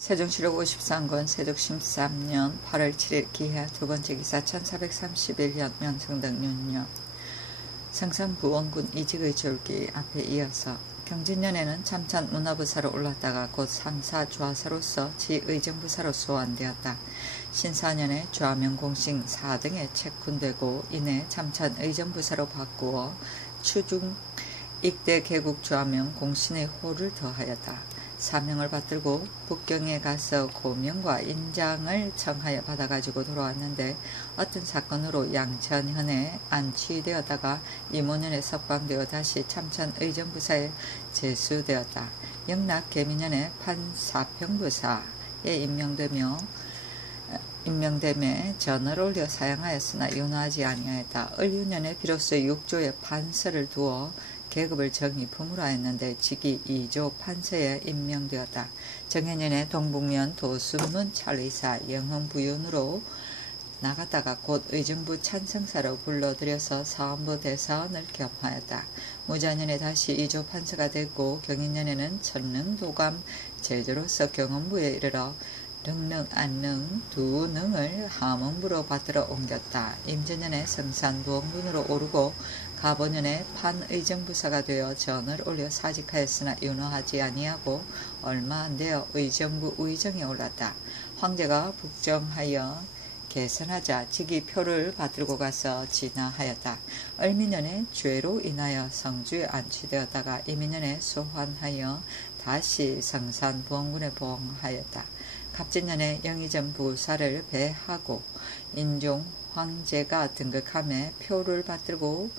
세종시록 53권 세종 13년 8월 7일 기해 두번째 기사 1431년 명성등 윤년 성산부원군 이직의 졸기 앞에 이어서 경진년에는 참찬 문화부사로 올랐다가 곧 상사 주하사로서 지의정부사로 소환되었다. 신사년에 주하명공식 4등에 책군되고 이내 참찬 의정부사로 바꾸어 추중 익대 개국 주하명 공신의 호를 더하였다. 사명을 받들고 북경에 가서 고명과 인장을 청하여 받아가지고 돌아왔는데 어떤 사건으로 양천현에 안치되었다가 이모년에 석방되어 다시 참천 의정부사에 제수되었다. 영락 계민년에 판사평부사에 임명됨에 전을 올려 사양하였으나 윤하지 아니하였다. 을유년에 비로소 6조의 판서를 두어 계급을 정의 품으로 하였는데 직위 2조 판서에 임명되었다. 정해년에 동북면 도순문 찰의사 영흥부윤으로 나갔다가 곧 의정부 찬성사로 불러들여서 사원부 대사원을 겸하였다. 무자년에 다시 2조 판서가 됐고 경인년에는 천능도감 제조로서 경원부에 이르러 능능, 안능 두 능을 함흥부로 받들어 옮겼다. 임전년에 성산부원군으로 오르고 가보년에 판의정부사가 되어 전을 올려 사직하였으나 윤허하지 아니하고 얼마 안 되어 의정부 의정에 올랐다. 황제가 북정하여 개선하자 직위 표를 받들고 가서 진화하였다. 을미년에 죄로 인하여 성주에 안치되었다가 이민년에 소환하여 다시 성산부원군에 보응하였다. 갑진년에 영의정 부사를 배하고 인종 황제가 등극함에 표를 받들고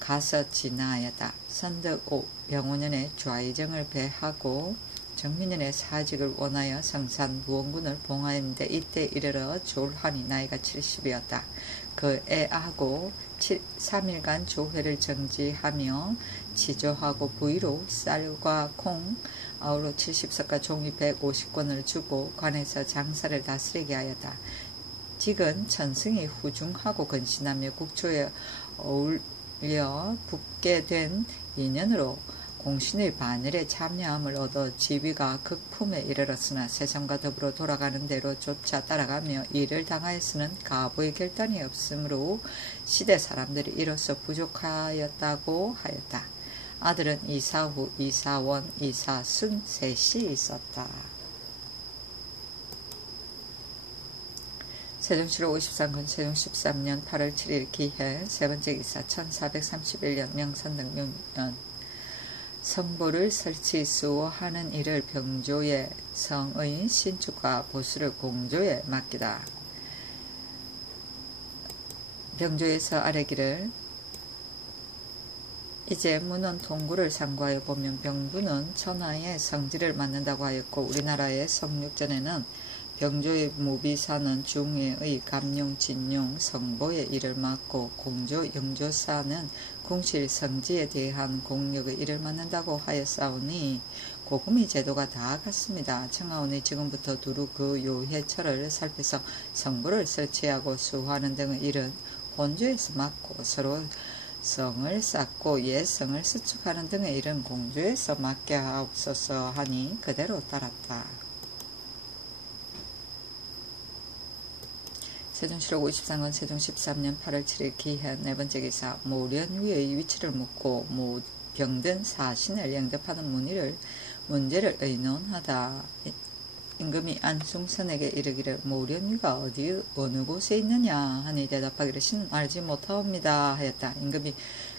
가서 진화하였다. 선덕 05년에 좌의정을 배하고 정민년에 사직을 원하여 성산부원군을 봉하였는데 이때 이르러 졸환이 나이가 70이었다. 그 애하고 3일간 조회를 정지하며 지조하고 부의로 쌀과 콩 아울러 70석과 종이 150권을 주고 관에서 장사를 다스리게 하였다. 직은 천승이 후중하고 근신하며 국초에 어울려 붙게 된 인연으로 공신의 반열에 참여함을 얻어 지위가 극품에 이르렀으나 세상과 더불어 돌아가는 대로 쫓아 따라가며 일을 당하였으는 가부의 결단이 없으므로 시대 사람들이 이로써 부족하였다고 하였다. 아들은 이사후, 이사원, 이사순 셋이 있었다. 세종시록 53권 세종 13년 8월 7일 기해 세번째 기사 1431년 명선등 6년 성보를 설치 수호하는 일을 병조의 성의 신축과 보수를 공조에 맡기다. 병조에서 아래기를 이제 문헌 통구를 상고하여 보면 병부는 천하의 성지를 맡는다고 하였고 우리나라의 성육전에는 병조의 무비사는 중회의 감용, 진용, 성보의 일을 맡고 공조, 영조사는 궁실 성지에 대한 공력의 일을 맡는다고 하였사오니 고금의 제도가 다 같습니다. 청하오니 지금부터 두루 그 요해처를 살펴서 성보를 설치하고 수호하는 등의 일은 본조에서 맡고 서로 성을 쌓고 예성을 수축하는 등의 일은 공조에서 맡게 하옵소서 하니 그대로 따랐다. 세종시록 53권 세종 13년 8월 7일 기해 네번째 기사 모련위의 위치를 묻고 병든 사신을 영접하는 문제를 의논하다. 임금이 안숭선에게 이르기를 모련위가 어느 곳에 있느냐 하니 대답하기를 신은 알지 못하옵니다 하였다. 임금이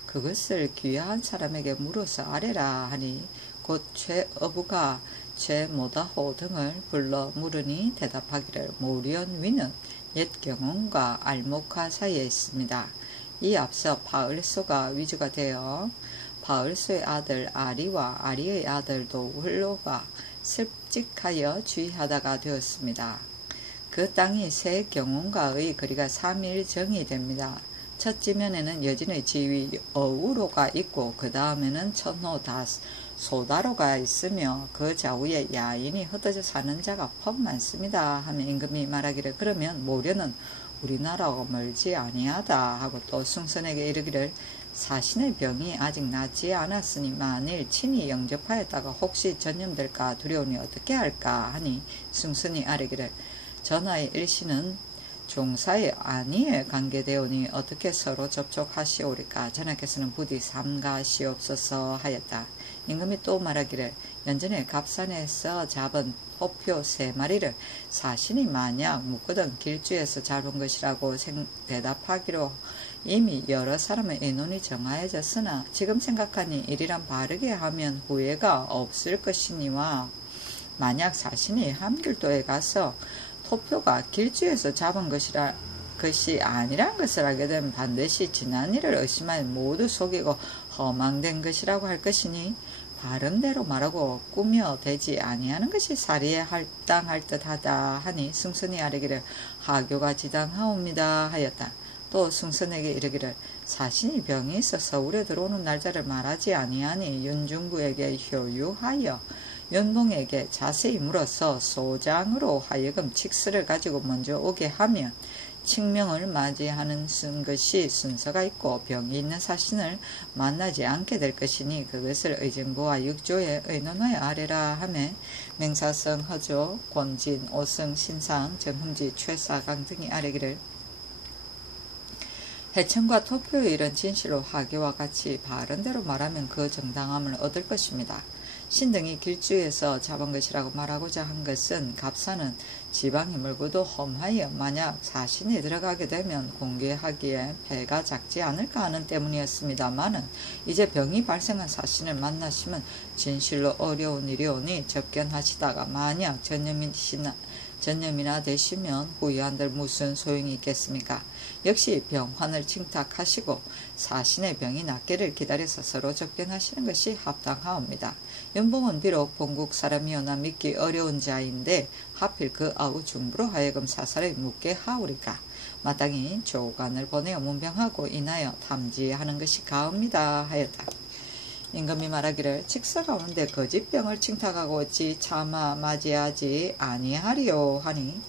그것을 귀한 사람에게 물어서 아뢰라 하니 곧 최어부가 최모다호 등을 불러 물으니 대답하기를 모련위는 옛 경원과 알목화 사이에 있습니다. 이 앞서 바을소가 위주가 되어 바을소의 아들 아리와 아리의 아들 도울로가 습직하여 주의하다가 되었습니다. 그 땅이 세 경원과의 거리가 3일정이 됩니다. 첫 지면에는 여진의 지위 어우로가 있고 그 다음에는 천호 소다로가 있으며 그 좌우에 야인이 흩어져 사는 자가 퍽 많습니다. 하며 임금이 말하기를 그러면 모련은 우리나라와 멀지 아니하다 하고 또 숭선에게 이르기를 사신의 병이 아직 낫지 않았으니 만일 친히 영접하였다가 혹시 전염될까 두려우니 어떻게 할까 하니 승순이 아뢰기를 전하의 일시는 종사의 안위에 관계되오니 어떻게 서로 접촉하시오리까. 전하께서는 부디 삼가시옵소서 하였다. 임금이 또 말하기를 연전에 갑산에서 잡은 호표 3마리를 사신이 만약 묻거든 길주에서 잡은 것이라고 대답하기로 이미 여러 사람의 의논이 정하여졌으나 지금 생각하니 이리란 바르게 하면 후회가 없을 것이니와 만약 사신이 함길도에 가서 토표가 길주에서 잡은 것이 아니란 것을 알게 되면 반드시 지난 일을 의심하여 모두 속이고 허망된 것이라고 할 것이니 바른대로 말하고 꾸며 대지 아니하는 것이 사리에 할당할 듯하다 하니 승선이 아뢰기를 하교가 지당하옵니다 하였다. 또 승선에게 이르기를 사신이 병이 있어 서울에 들어오는 날짜를 말하지 아니하니 윤중부에게 효유하여 연봉에게 자세히 물어서 소장으로 하여금 칙서를 가지고 먼저 오게 하면 칙명을 맞이하는 것이 순서가 있고 병이 있는 사신을 만나지 않게 될 것이니 그것을 의정부와 육조에 의논하여 아뢰라 하매 맹사성, 허조, 권진, 오승, 신상, 정흠지, 최사강 등이 아뢰기를 해청과 토표의 이런 진실로 하교와 같이 바른대로 말하면 그 정당함을 얻을 것입니다. 신등이 길주에서 잡은 것이라고 말하고자 한 것은 갑사는 지방이 멀고도 험하여 만약 사신이 들어가게 되면 공개하기에 배가 작지 않을까 하는 때문이었습니다마는 이제 병이 발생한 사신을 만나시면 진실로 어려운 일이오니 접견하시다가 만약 전염이나 되시면 후회한들 무슨 소용이 있겠습니까? 역시 병환을 칭탁하시고 사신의 병이 낫기를 기다려서 서로 접견하시는 것이 합당하옵니다. 연봉은 비록 본국 사람이오나 믿기 어려운 자인데 하필 그 아우 중부로 하여금 사살에 묻게 하오리까. 마땅히 조관을 보내어 문병하고 인하여 탐지하는 것이 가옵니다 하였다. 임금이 말하기를 칙서 가운데 거짓병을 칭탁하고 어찌 차마 맞이하지 아니하리요 하니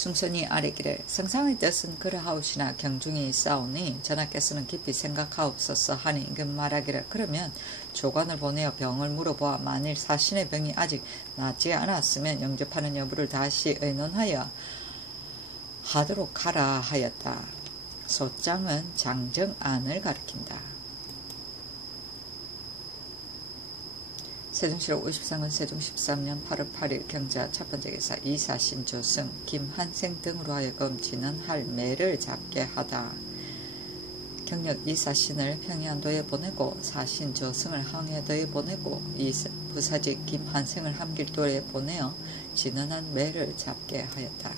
승선이 아뢰기를 성상의 뜻은 그러하오시나 경중이 있사오니 전하께서는 깊이 생각하옵소서 하니 임금 말하기를 그러면 조관을 보내어 병을 물어보아 만일 사신의 병이 아직 낫지 않았으면 영접하는 여부를 다시 의논하여 하도록 하라 하였다. 소장은 장정안을 가리킨다. 세종실록 53년 세종 13년 8월 8일 경자 첫번째 기사 이사신 조승 김한생 등으로 하여금 진언할 매를 잡게 하다. 경력 이사신을 평양도에 보내고 사신 조승을 항해도에 보내고 부사직 김한생을 함길도에 보내어 진언한 매를 잡게 하였다.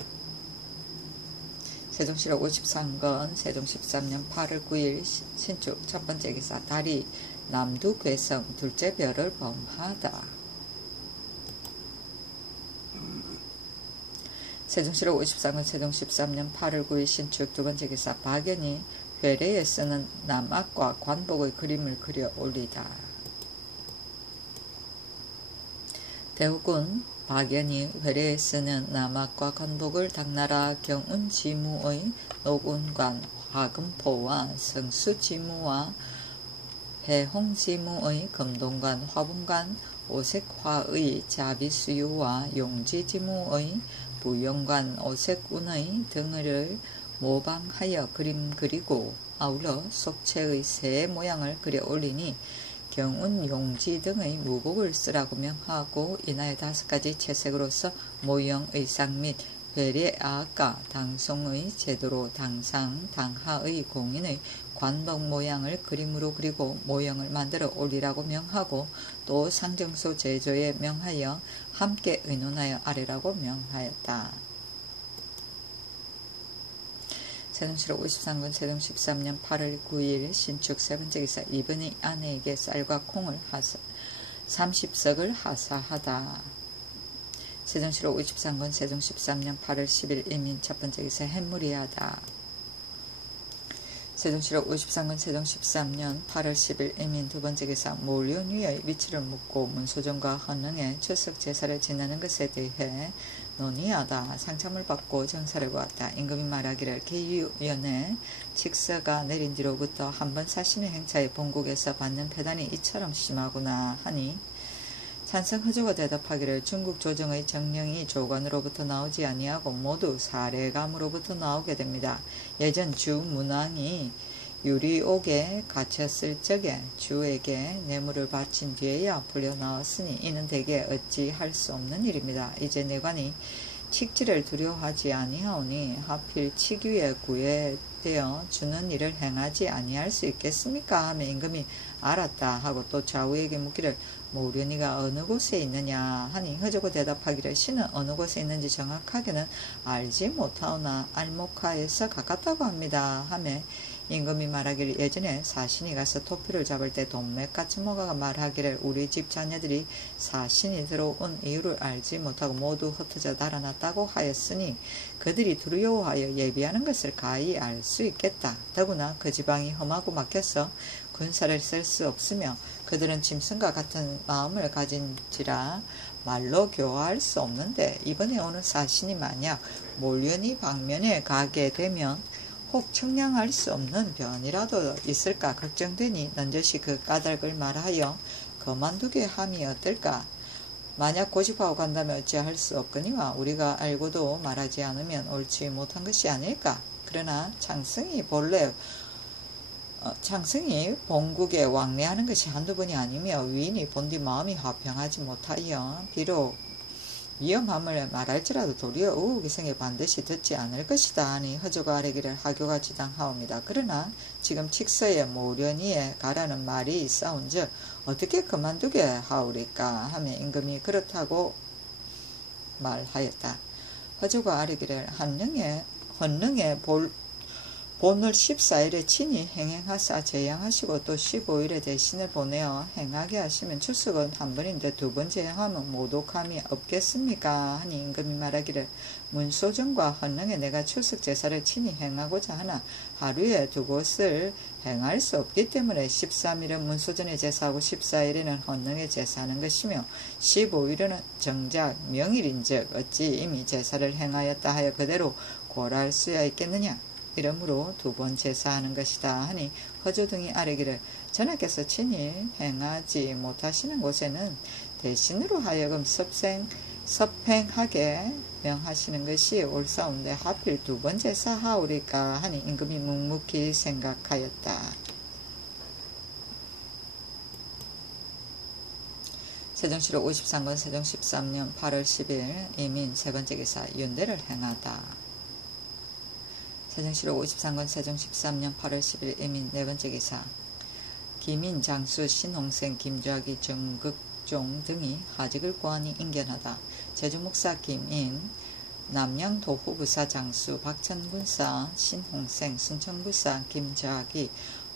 세종실록 53건 세종 13년 8월 9일 신축 첫번째 기사 다리 남두괴성 둘째 별을 범하다. 세종실록 53건 세종 13년 8월 9일 신축 두번째 기사 박연이 회례에 쓰는 남악과 관복의 그림을 그려 올리다. 대우군 박연이 회례에 쓰는 남악과 관복을 당나라 경운지무의 노군관 화금포와 성수지무와 해홍지무의 금동관 화분관 오색화의 자비수유와 용지지무의 부영관 오색운의 등을 모방하여 그림 그리고 아울러 속채의 새 모양을 그려 올리니 경운, 용지 등의 무복을 쓰라고 명하고 인하여 5가지 채색으로서 모형, 의상 및 회례, 아가, 당송의 제도로 당상, 당하의 공인의 관복 모양을 그림으로 그리고 모형을 만들어 올리라고 명하고 또 상정소 제조에 명하여 함께 의논하여 아래라고 명하였다. 세종실록 53건 세종 13년 8월 9일 신축 세번째 기사 이번이 아내에게 쌀과 콩을 30석을 하사하다. 세종실록 53건 세종 13년 8월 10일 이민 첫번째 기사 햇무리하다. 세종실록 53건 세종 13년 8월 10일 이민 두번째 기사 모륜 위의 위치를 묻고 문소정과 헌능의 출석 제사를 지내는 것에 대해 논의하다 상참을 받고 정사를 보았다. 임금이 말하기를 기위원회 직서가 내린 뒤로부터 한번 사신의 행차에 본국에서 받는 폐단이 이처럼 심하구나 하니 찬성 허조가 대답하기를 중국 조정의 정령이 조관으로부터 나오지 아니하고 모두 사례감으로부터 나오게 됩니다. 예전 주 문왕이 유리옥에 갇혔을 적에 주에게 뇌물을 바친 뒤에야 풀려 나왔으니 이는 대개 어찌 할 수 없는 일입니다. 이제 내관이 칙지를 두려워하지 아니하오니 하필 칙위에 구애되어 주는 일을 행하지 아니할 수 있겠습니까? 하며 임금이 알았다 하고 또 좌우에게 묻기를 모려니가 어느 곳에 있느냐 하니 허조가 대답하기를 신은 어느 곳에 있는지 정확하게는 알지 못하오나 알목하에서 가깝다고 합니다 하며 임금이 말하기를 예전에 사신이 가서 토피를 잡을 때 돈맥같이 모가가 말하기를 우리 집 자녀들이 사신이 들어온 이유를 알지 못하고 모두 흩어져 달아났다고 하였으니 그들이 두려워하여 예비하는 것을 가히 알 수 있겠다. 더구나 그 지방이 험하고 막혀서 군사를 쓸 수 없으며 그들은 짐승과 같은 마음을 가진지라 말로 교화할 수 없는데 이번에 오는 사신이 만약 몰련이 방면에 가게 되면 혹 청량할 수 없는 변이라도 있을까 걱정되니 넌저시 그 까닭을 말하여 그만두게 함이 어떨까. 만약 고집하고 간다면 어찌할 수 없거니와 우리가 알고도 말하지 않으면 옳지 못한 것이 아닐까. 그러나 창승이 본국에 왕래하는 것이 한두 번이 아니며 위인이 본디 마음이 화평하지 못하여 비록 위험함을 말할지라도 도리어 우후기생에 반드시 듣지 않을 것이다 하니 허조가 아뢰기를 하교가 지당하옵니다. 그러나 지금 칙서에 모련이에 가라는 말이 있사온즉 어떻게 그만두게 하오리까 하며 임금이 그렇다고 말하였다. 허조가 아뢰기를 헌능에 본을 14일에 친히 행행하사 제양하시고 또 15일에 대신을 보내어 행하게 하시면 출석은 한 번인데 두 번 제행하면 모독함이 없겠습니까? 하니 임금이 말하기를 문소정과 헌능에 내가 출석 제사를 친히 행하고자 하나 하루에 두 곳을 행할 수 없기 때문에 13일은 문소전의 제사하고 14일에는 헌능의 제사하는 것이며 15일은 정작 명일인즉 어찌 이미 제사를 행하였다 하여 그대로 고랄 수야 있겠느냐? 이러므로 두 번 제사하는 것이다 하니 허조 등이 아뢰기를 전하께서 친히 행하지 못하시는 곳에는 대신으로 하여금 섭행하게 명하시는 것이 옳사온데 하필 두 번 제사하오리까 하니 임금이 묵묵히 생각하였다. 세종시록 53권 세종 13년 8월 10일 이민 세번째 기사 윤대를 행하다. 세종시록 53권 세종 13년 8월 10일 이민 네번째 기사 기민 장수 신홍생 김좌기 정극종 등이 하직을 고하니 인견하다. 제주목사 김인 남양도후부사 장수 박천군사 신홍생 순천부사 김좌기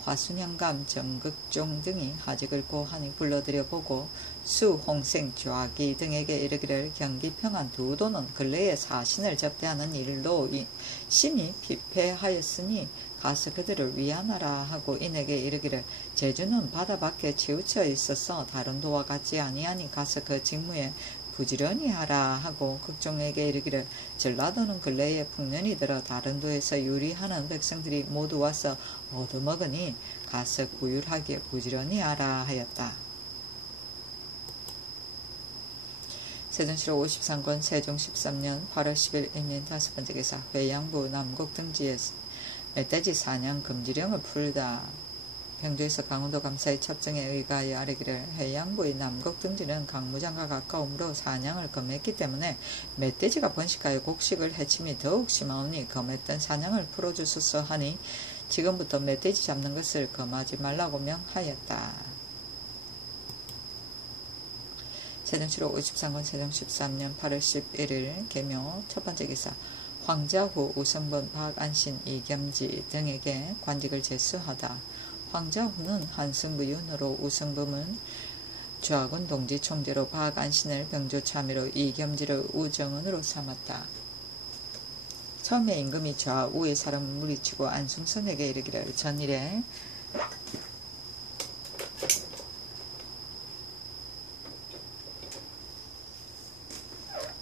화순영감 정극종 등이 하직을 고하니 불러들여보고 수홍생 좌기 등에게 이르기를 경기 평안 두 도는 근래에 사신을 접대하는 일로 심히 피폐하였으니 가서 그들을 위안하라 하고 인에게 이르기를 제주는 바다 밖에 치우쳐 있어서 다른 도와 같지 아니하니 가서 그 직무에 부지런히 하라 하고 극종에게 이르기를 전라도는 근래에 풍년이 들어 다른 도에서 유리하는 백성들이 모두 와서 얻어먹으니 가서 구휼하기에 부지런히 하라 하였다. 세종시록 53권 세종 13년 8월 10일 임민 다섯번째 기사 회양부 남곡 등지에 멧돼지 사냥 금지령을 풀다. 경주에서 강원도 감사의 첩정에 의거하여 아뢰기를 해양부의 남곡 등지는 강무장과 가까우므로 사냥을 금했기 때문에 멧돼지가 번식하여 곡식을 해침이 더욱 심하오니 금했던 사냥을 풀어주소서 하니 지금부터 멧돼지 잡는 것을 금하지 말라고 명하였다. 세종시록 53권 세종 13년 8월 11일 계묘 첫번째 기사 황자후 우성범 박안신 이겸지 등에게 관직을 제수하다. 황자후는 한승부윤으로 우성범은 좌군 동지 총재로 박안신을 병조참의로 이겸지를 우정원으로 삼았다. 처음에 임금이 좌우의 사람을 물리치고 안중선에게 이르기를 전일에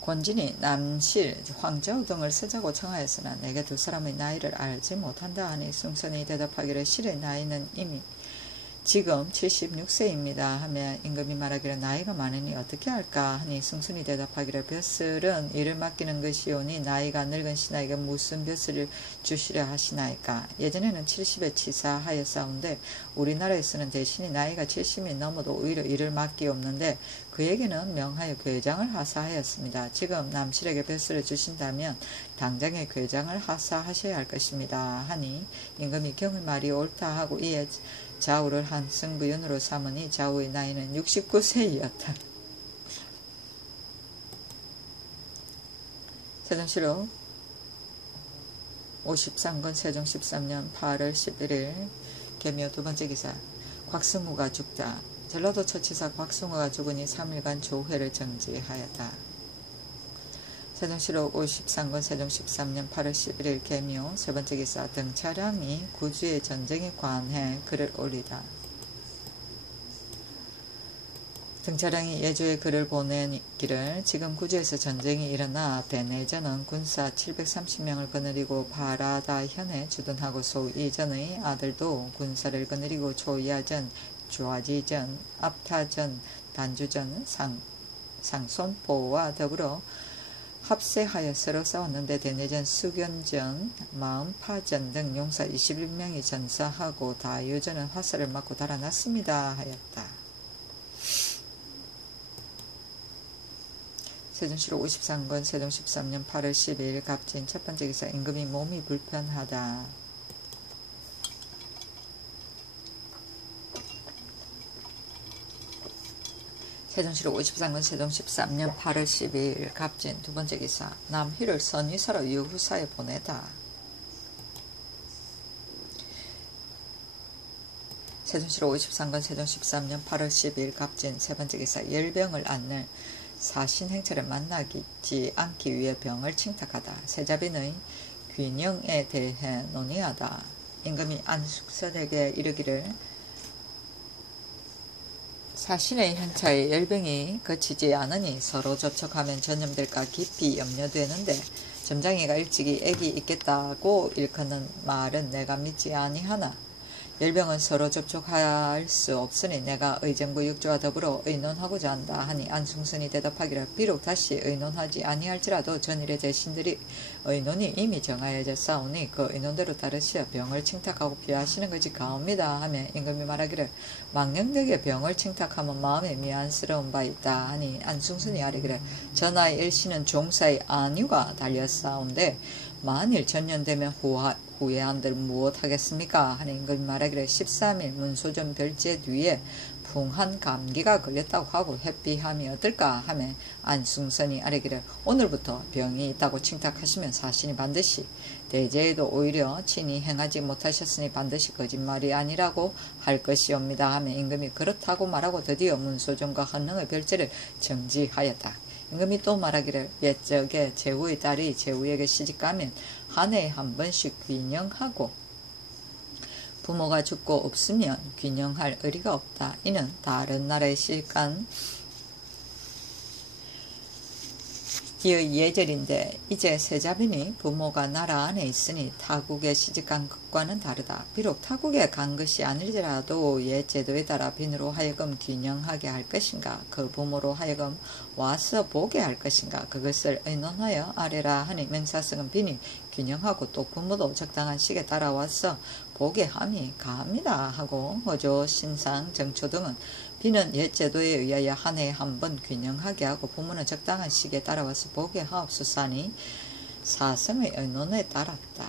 권진이 남실 황자우 등을 쓰자고 청하였으나 내게 두 사람의 나이를 알지 못한다 하니 승선이 대답하기를 실의 나이는 이미 지금 76세입니다 하며 임금이 말하기를 나이가 많으니 어떻게 할까 하니 승순이 대답하기를 벼슬은 일을 맡기는 것이오니 나이가 늙은 신하에게 무슨 벼슬을 주시려 하시나이까. 예전에는 70에 치사하였사온데 우리나라에서는 대신이 나이가 70이 넘어도 오히려 일을 맡기없는데 그에게는 명하여 괴장을 하사하였습니다. 지금 남실에게 벼슬을 주신다면 당장에 괴장을 하사하셔야 할 것입니다 하니 임금이 경의 말이 옳다 하고 이에 좌우를 한 승부윤으로 삼으니 좌우의 나이는 69세이었다. 세종시록 53권 세종 13년 8월 11일 계묘 두번째 기사. 곽승우가 죽다. 전라도 처치사 곽승우가 죽으니 3일간 조회를 정지하였다. 세종시록 53권 세종 13년 8월 11일 계묘 세번째 기사. 등차량이 구주의 전쟁에 관해 글을 올리다. 등차량이 예조에 글을 보내기를 지금 구주에서 전쟁이 일어나 배내전은 군사 730명을 거느리고 바라다현에 주둔하고 소이전의 아들도 군사를 거느리고 초야전, 좌지전, 압타전, 단주전, 상손포와 더불어 합세하여 서로 싸웠는데 대내전, 수견전, 마음파전 등 용사 21명이 전사하고 다유전은 화살을 맞고 달아났습니다 하였다. 세종시록 53권 세종 13년 8월 12일 갑진 첫번째 기사. 임금이 몸이 불편하다. 세종시록 53권 세종 13년 8월 12일 갑진 두번째 기사. 남희를 선의사로 유후사에 보내다. 세종시록 53권 세종 13년 8월 12일 갑진 세번째 기사. 열병을 앓는 사신행체를 만나지 않기 위해 병을 칭탁하다. 세자빈의 균형에 대해 논의하다. 임금이 안숙선에게 이르기를 사신의 현차에 열병이 그치지 않으니 서로 접촉하면 전염될까 깊이 염려되는데 점장이가 일찍이 액이 있겠다고 일컫는 말은 내가 믿지 아니하나 열병은 서로 접촉할 수 없으니 내가 의정부 육조와 더불어 의논하고자 한다 하니 안승선이 대답하기를 비록 다시 의논하지 아니할지라도 전일의 대신들이 의논이 이미 정하여졌사오니 그 의논대로 따르시어 병을 칭탁하고 피하시는 것이 가옵니다 하며 임금이 말하기를 망령되게 병을 칭탁하면 마음에 미안스러운 바 있다 하니 안승선이 아뢰기를 전하의 일시는 종사의 안유가 달렸사온데 만일 전년되면 후회한들 무엇하겠습니까? 하는 임금이 말하기를 13일 문소전 별제 뒤에 풍한 감기가 걸렸다고 하고 회피함이 어떨까 하며 안승선이 아뢰기를 오늘부터 병이 있다고 칭탁하시면 사신이 반드시 대제에도 오히려 친히 행하지 못하셨으니 반드시 거짓말이 아니라고 할 것이옵니다 하며 임금이 그렇다고 말하고 드디어 문소전과 헌능의 별제를 정지하였다. 임금이 또 말하기를 옛적에 제후의 딸이 제후에게 시집가면 한 해에 한 번씩 귀녕하고 부모가 죽고 없으면 귀녕할 의리가 없다. 이는 다른 나라에 시집간 이의 예절인데 이제 세자빈이 부모가 나라 안에 있으니 타국에 시집간 것과는 다르다. 비록 타국에 간 것이 아닐지라도 옛 제도에 따라 빈으로 하여금 귀녕하게 할 것인가 그 부모로 하여금 와서 보게 할 것인가 그것을 의논하여 아래라 하니 맹사성은 빈이 귀녕하고 또 부모도 적당한 시기에 따라와서 보게 함이 가합니다 하고 허조, 신상, 정초 등은 비는 옛 제도에 의하여 한 해에 한 번 귀녕하게 하고 부모는 적당한 시기에 따라와서 보게 하옵소서니 사성의 의논에 따랐다.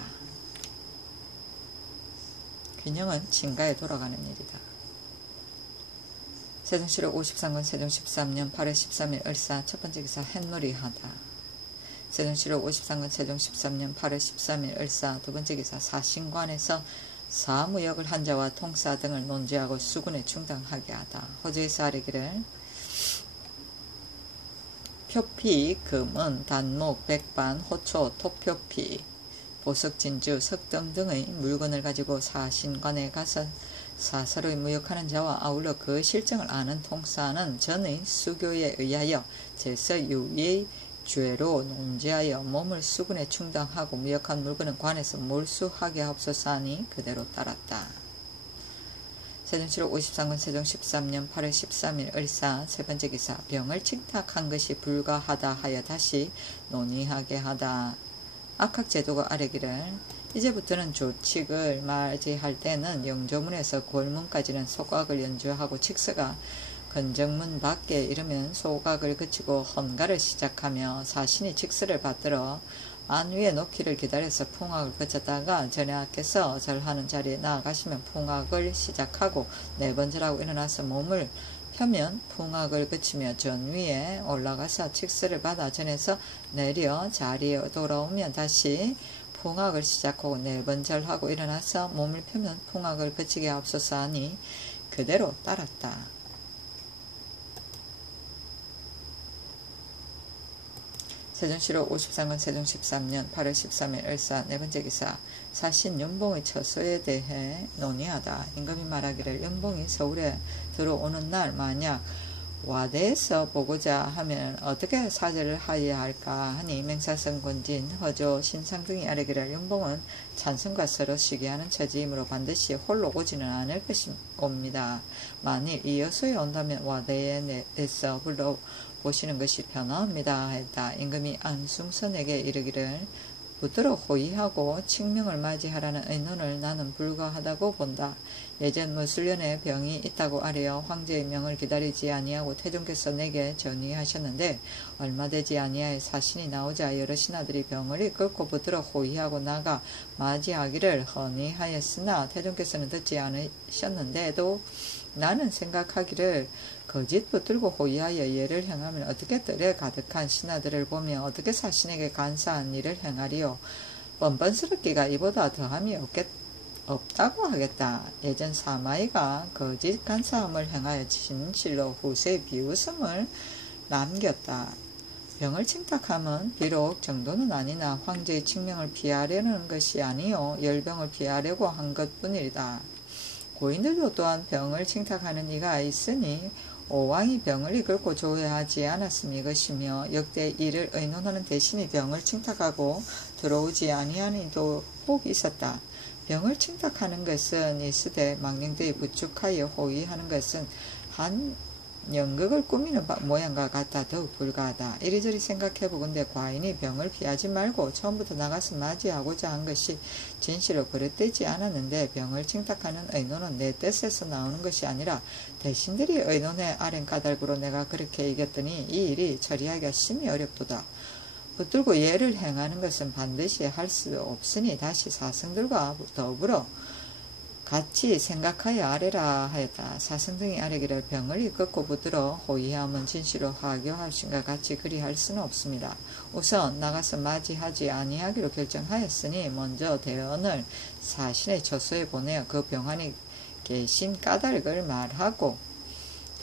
귀녕은 진가에 돌아가는 일이다. 세종시록 53권 세종 13년 8월 13일 을사 첫번째 기사. 햇놀이 하다. 세종시록 53권 세종 13년 8월 13일 을사 두번째 기사. 사신관에서 사무역을 한 자와 통사 등을 논지하고 수군에 충당하게 하다. 호주에서 아뢰기를 표피, 금은, 단목, 백반, 호초, 토표피, 보석, 진주, 석등 등의 물건을 가지고 사신관에 가서 사서를 무역하는 자와 아울러 그 실정을 아는 통사는 전의 수교에 의하여 제서 유의 죄로 논지하여 몸을 수군에 충당하고 무역한 물건은 관에서 몰수하게 하옵소서 하니 그대로 따랐다. 세종시록 53권 세종 13년 8월 13일 을사 세번째 기사 병을 칭탁한 것이 불가하다 하여 다시 논의하게 하다. 악학제도가 아래기를 이제부터는 조칙을 맞이할 때는 영조문에서 골문까지는 소각을 연주하고 칙서가 건정문 밖에 이르면 소각을 그치고 헌가를 시작하며 사신이 칙서를 받들어 안 위에 놓기를 기다려서 풍악을 그쳤다가 전하께서 절하는 자리에 나아가시면 풍악을 시작하고 네 번 절하고 일어나서 몸을 펴면 풍악을 그치며 전 위에 올라가서 칙서를 받아 전에서 내려 자리에 돌아오면 다시 풍악을 시작하고 네 번 절하고 일어나서 몸을 펴면 풍악을 그치게 하옵소서 하니 그대로 따랐다. 세종시록 53권 세종 13년 8월 13일 을사 네번째 기사 사신 연봉의 처소에 대해 논의하다. 임금이 말하기를 연봉이 서울에 들어오는 날 만약 와대에서 보고자 하면 어떻게 사죄를 하여야 할까 하니 맹사성 권진 허조 신상 등이 아뢰기를 연봉은 찬성과 서로 시기하는 처지이므로 반드시 홀로 오지는 않을 것입니다. 만일 이 여수에 온다면 와대에서 불러보시는 것이 편합니다 했다. 임금이 안숭선에게 이르기를 붙들어 호의하고 칙명을 맞이하라는 의논을 나는 불가하다고 본다. 예전 무술년에 병이 있다고 아뢰어 황제의 명을 기다리지 아니하고 태종께서 내게 전의하셨는데 얼마 되지 아니하여 사신이 나오자 여러 신하들이 병을 이끌고 붙들어 호의하고 나가 맞이하기를 헌의하였으나 태종께서는 듣지 않으셨는데도 나는 생각하기를 거짓 붙들고 호의하여 예를 행하면 어떻게 뜰에 가득한 신하들을 보며 어떻게 사신에게 간사한 일을 행하리요. 뻔뻔스럽기가 이보다 더함이 없다고 하겠다. 예전 사마이가 거짓 간사함을 행하여 진실로 후세의 비웃음을 남겼다. 병을 칭탁함은 비록 정도는 아니나 황제의 칙명을 피하려는 것이 아니요 열병을 피하려고 한 것뿐이다. 고인들도 또한 병을 칭탁하는 이가 있으니 오왕이 병을 이끌고 조회하지 않았음 이것이며 역대 이를 의논하는 대신이 병을 칭탁하고 들어오지 아니한 이도 혹 있었다. 병을 칭탁하는 것은 있으되 망령되이 부축하여 호의하는 것은 한 연극을 꾸미는 모양과 같아 더욱 불가하다. 이리저리 생각해보건대 과인이 병을 피하지 말고 처음부터 나가서 맞이하고자 한 것이 진실로 그릇되지 않았는데 병을 칭탁하는 의논은 내 뜻에서 나오는 것이 아니라 대신들이 의논의 아랜 까닭으로 내가 그렇게 이겼더니 이 일이 처리하기가 심히 어렵도다. 붙들고 예를 행하는 것은 반드시 할 수 없으니 다시 사성들과 더불어 같이 생각하여 아뢰라 하였다. 사성 등이 아뢰기를 병을 이끌고 붙들어 호의함은 진실로 하교하신과 같이 그리할 수는 없습니다. 우선 나가서 맞이하지 아니하기로 결정하였으니 먼저 대언을 사신의 처소에 보내어 그 병안에 계신 까닭을 말하고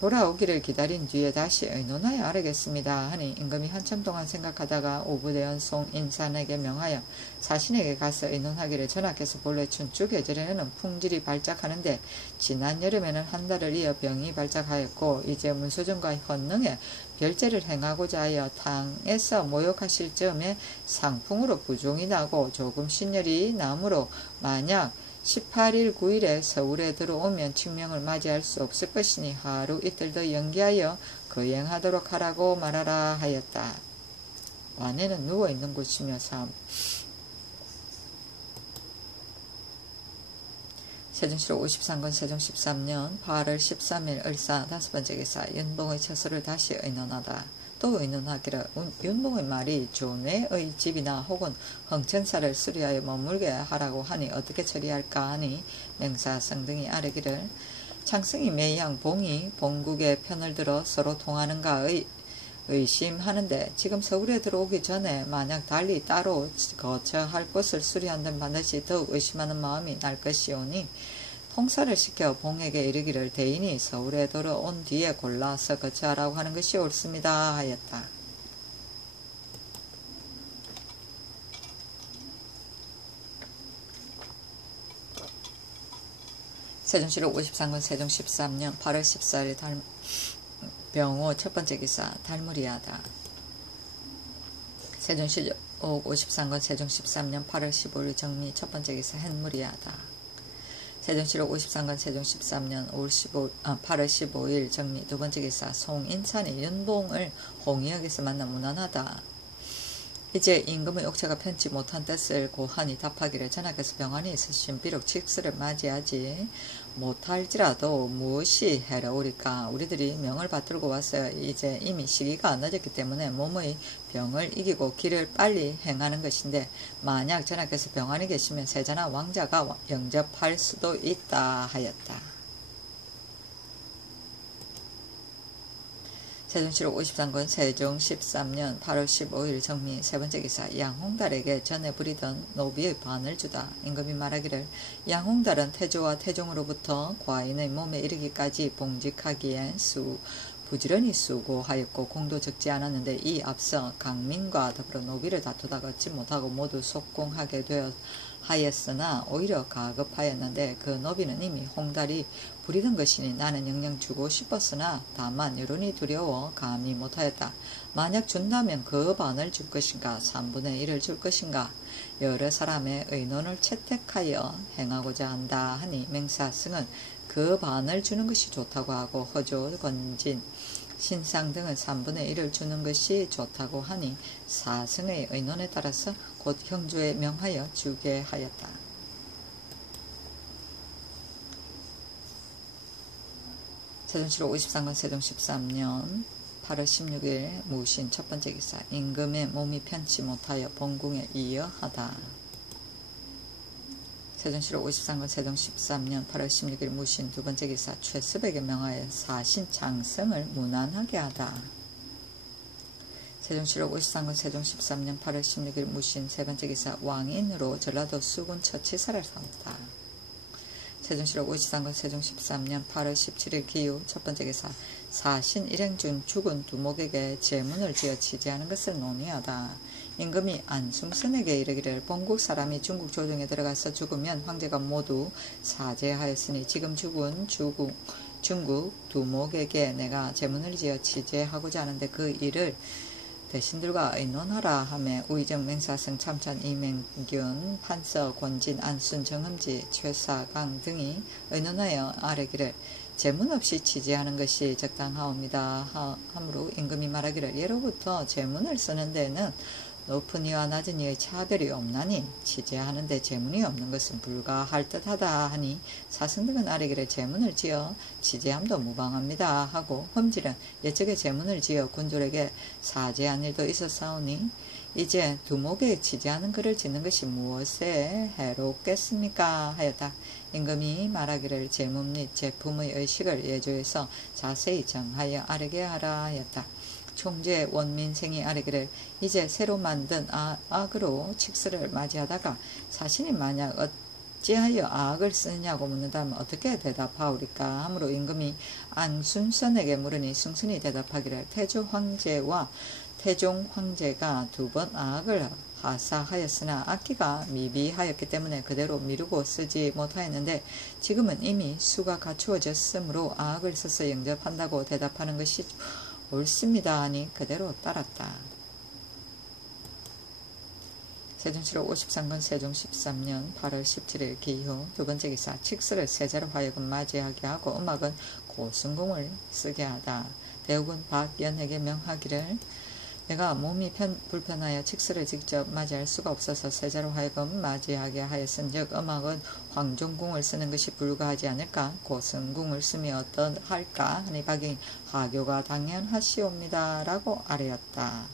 돌아오기를 기다린 뒤에 다시 의논하여 아뢰겠습니다 하니 임금이 한참 동안 생각하다가 오부대원 송인산에게 명하여 사신에게 가서 의논하기를 전하께서 본래 춘추 계절에는 풍질이 발작하는데 지난 여름에는 한 달을 이어 병이 발작하였고 이제 문소정과 헌능에 별제를 행하고자 하여 탕에서 모욕하실 즈음에 상풍으로 부종이 나고 조금 신열이 나므로 만약 18일 9일에 서울에 들어오면 칙명을 맞이할 수 없을 것이니 하루 이틀 더 연기하여 거행하도록 하라고 말하라 하였다. 완에는 누워있는 곳이며 세종시록 53권 세종 13년 8월 13일 을사 다섯번째 기사 윤봉의 처소를 다시 의논하다. 또 의논하기를 윤봉의 말이 조내의 집이나 혹은 흥천사를 수리하여 머물게 하라고 하니 어떻게 처리할까 하니 맹사성 등이 아뢰기를 창승이 매양 봉이 본국의 편을 들어 서로 통하는가 의심하는데 지금 서울에 들어오기 전에 만약 달리 따로 거처할 곳을 수리한다면 반드시 더욱 의심하는 마음이 날 것이오니 통사를 시켜 봉에게 이르기를 대인이 서울에 들어온 뒤에 골라서 거처하라고 하는 것이 옳습니다 하였다. 세종시록 53권 세종 13년 8월 14일 병호 첫번째 기사 달무리하다. 세종실 53권 세종 13년 8월 15일 정리 첫 번째 기사 햇무리하다. 세종실 53권 세종 13년 8월 15일 정리 두 번째 기사 송인찬이 윤봉을 홍의역에서 만나 무난하다. 이제 임금의 옥체가 편치 못한 뜻을 고하니 답하기를 전하께서 병환이 있으신 비록 칙스를 맞이하지 못할지라도 무엇이 해로우리까. 우리들이 명을 받들고 왔어요. 이제 이미 시기가 늦었기 때문에 몸의 병을 이기고 길을 빨리 행하는 것인데 만약 전하께서 병환이 계시면 세자나 왕자가 영접할 수도 있다 하였다. 세종실 53권 세종 13년 8월 15일 정리 세 번째 기사 양홍달에게 전에 부리던 노비의 반을 주다. 임금이 말하기를 양홍달은 태조와 태종으로부터 과인의 몸에 이르기까지 봉직하기엔 부지런히 수고하였고 공도 적지 않았는데 이 앞서 강민과 더불어 노비를 다투다가 얻지 못하고 모두 속공하게 하였으나 오히려 가급하였는데 그 노비는 이미 홍달이 부리던 것이니 나는 영영 주고 싶었으나 다만 여론이 두려워 감히 못하였다. 만약 준다면 그 반을 줄 것인가 3분의 1을 줄 것인가 여러 사람의 의논을 채택하여 행하고자 한다 하니 맹사승은 그 반을 주는 것이 좋다고 하고 허조, 권진, 신상 등은 3분의 1을 주는 것이 좋다고 하니 사승의 의논에 따라서 곧 형주에 명하여 주게 하였다. 세종실 53권 세종 13년 8월 16일 무신 첫 번째 기사 임금의 몸이 편치 못하여 본궁에 이어하다. 세종실 53권 세종 13년 8월 16일 무신 두 번째 기사 최습에게 명하여 사신 장성을 무난하게 하다. 세종실 53권 세종 13년 8월 16일 무신 세 번째 기사 왕인으로 전라도 수군 처치사를 삼다. 세종실 53권 세종 13년 8월 17일 기후 첫 번째 기사 사신 일행 중 죽은 두목에게 제문을 지어 치지하는 것을 논의하다. 임금이 안숭선에게 이르기를 본국 사람이 중국 조정에 들어가서 죽으면 황제가 모두 사죄하였으니 지금 죽은 중국 두목에게 내가 제문을 지어 치제하고자 하는데 그 일을 대신들과 의논하라 하며 우의정 맹사승 참찬 이맹균 판서 권진 안순 정흠지 최사강 등이 의논하여 아뢰기를 제문 없이 치지하는 것이 적당하옵니다 하므로 임금이 말하기를 예로부터 제문을 쓰는 데는 높은 이와 낮은 이의 차별이 없나니 치제하는 데 제문이 없는 것은 불가할 듯하다 하니 사승 등은 아뢰기를 제문을 지어 치제함도 무방합니다 하고 험질은 예적에 제문을 지어 군졸에게 사죄한 일도 있었사오니 이제 두목에 치제하는 글을 짓는 것이 무엇에 해롭겠습니까 하였다. 임금이 말하기를 제문 및 제품의 의식을 예조해서 자세히 정하여 아뢰게 하라 하였다. 총재 원민생이 아뢰기를 이제 새로 만든 악으로 칙스를 맞이하다가 자신이 만약 어찌하여 악을 쓰느냐고 묻는다면 어떻게 대답하오리까 하므로 임금이 안순선에게 물으니 승순이 대답하기를 태조 황제와 태종 황제가 2번 악을 하사하였으나 악기가 미비하였기 때문에 그대로 미루고 쓰지 못하였는데 지금은 이미 수가 갖추어졌으므로 악을 써서 영접한다고 대답하는 것이 옳습니다 하니 그대로 따랐다. 세종실 53권 세종 13년 8월 17일 기후 두 번째 기사 칙스를 세자로 하여금 맞이하게 하고 음악은 고승궁을 쓰게 하다. 대우군 박연에게 명하기를 내가 몸이 불편하여 칙스를 직접 맞이할 수가 없어서 세자로 하여금 맞이하게 하였은즉 음악은 황종궁을 쓰는 것이 불가하지 않을까 고승궁을 쓰면 어떠할까 하니 박이 하교가 당연하시옵니다 라고 아뢰었다.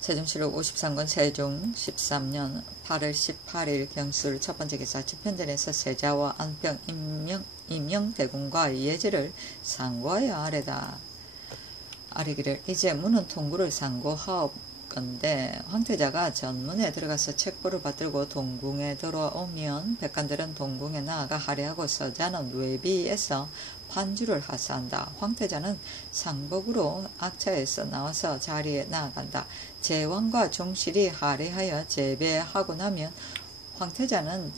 세종실 53권 세종 13년 8월 18일 경술 첫 번째 기사 집현전에서 세자와 안평 임명대군과 예제를 상고하여 아뢰다. 아뢰기를 이제 문은 통구를 상고하옵건대 황태자가 전문에 들어가서 책보를 받들고 동궁에 들어오면 백관들은 동궁에 나아가 하례하고 서자는 외비에서 판주를 하사한다. 황태자는 상복으로 악차에서 나와서 자리에 나아간다. 제왕과 종실이 하례하여 제배하고 나면 황태자는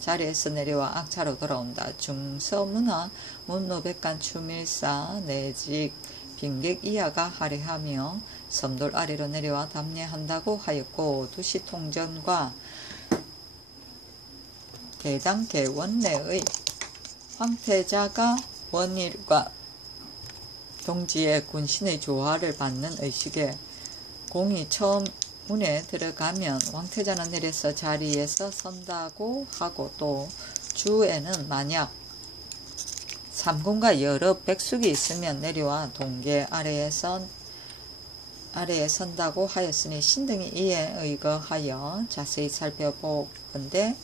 자리에서 내려와 악차로 돌아온다. 중서문화 문노백관 추밀사 내직 빈객 이하가 할애하며 섬돌 아래로 내려와 담례한다고 하였고, 두시 통전과 대당 개원 내의 황태자가 원일과 동지의 군신의 조화를 받는 의식에 공이 처음 문에 들어가면 황태자는 내려서 자리에서 선다고 하고, 또 주에는 만약 삼군과 여러 백숙이 있으면 내려와 동계 아래에 선다고 하였으니, 신등이 이에 의거하여 자세히 살펴보건대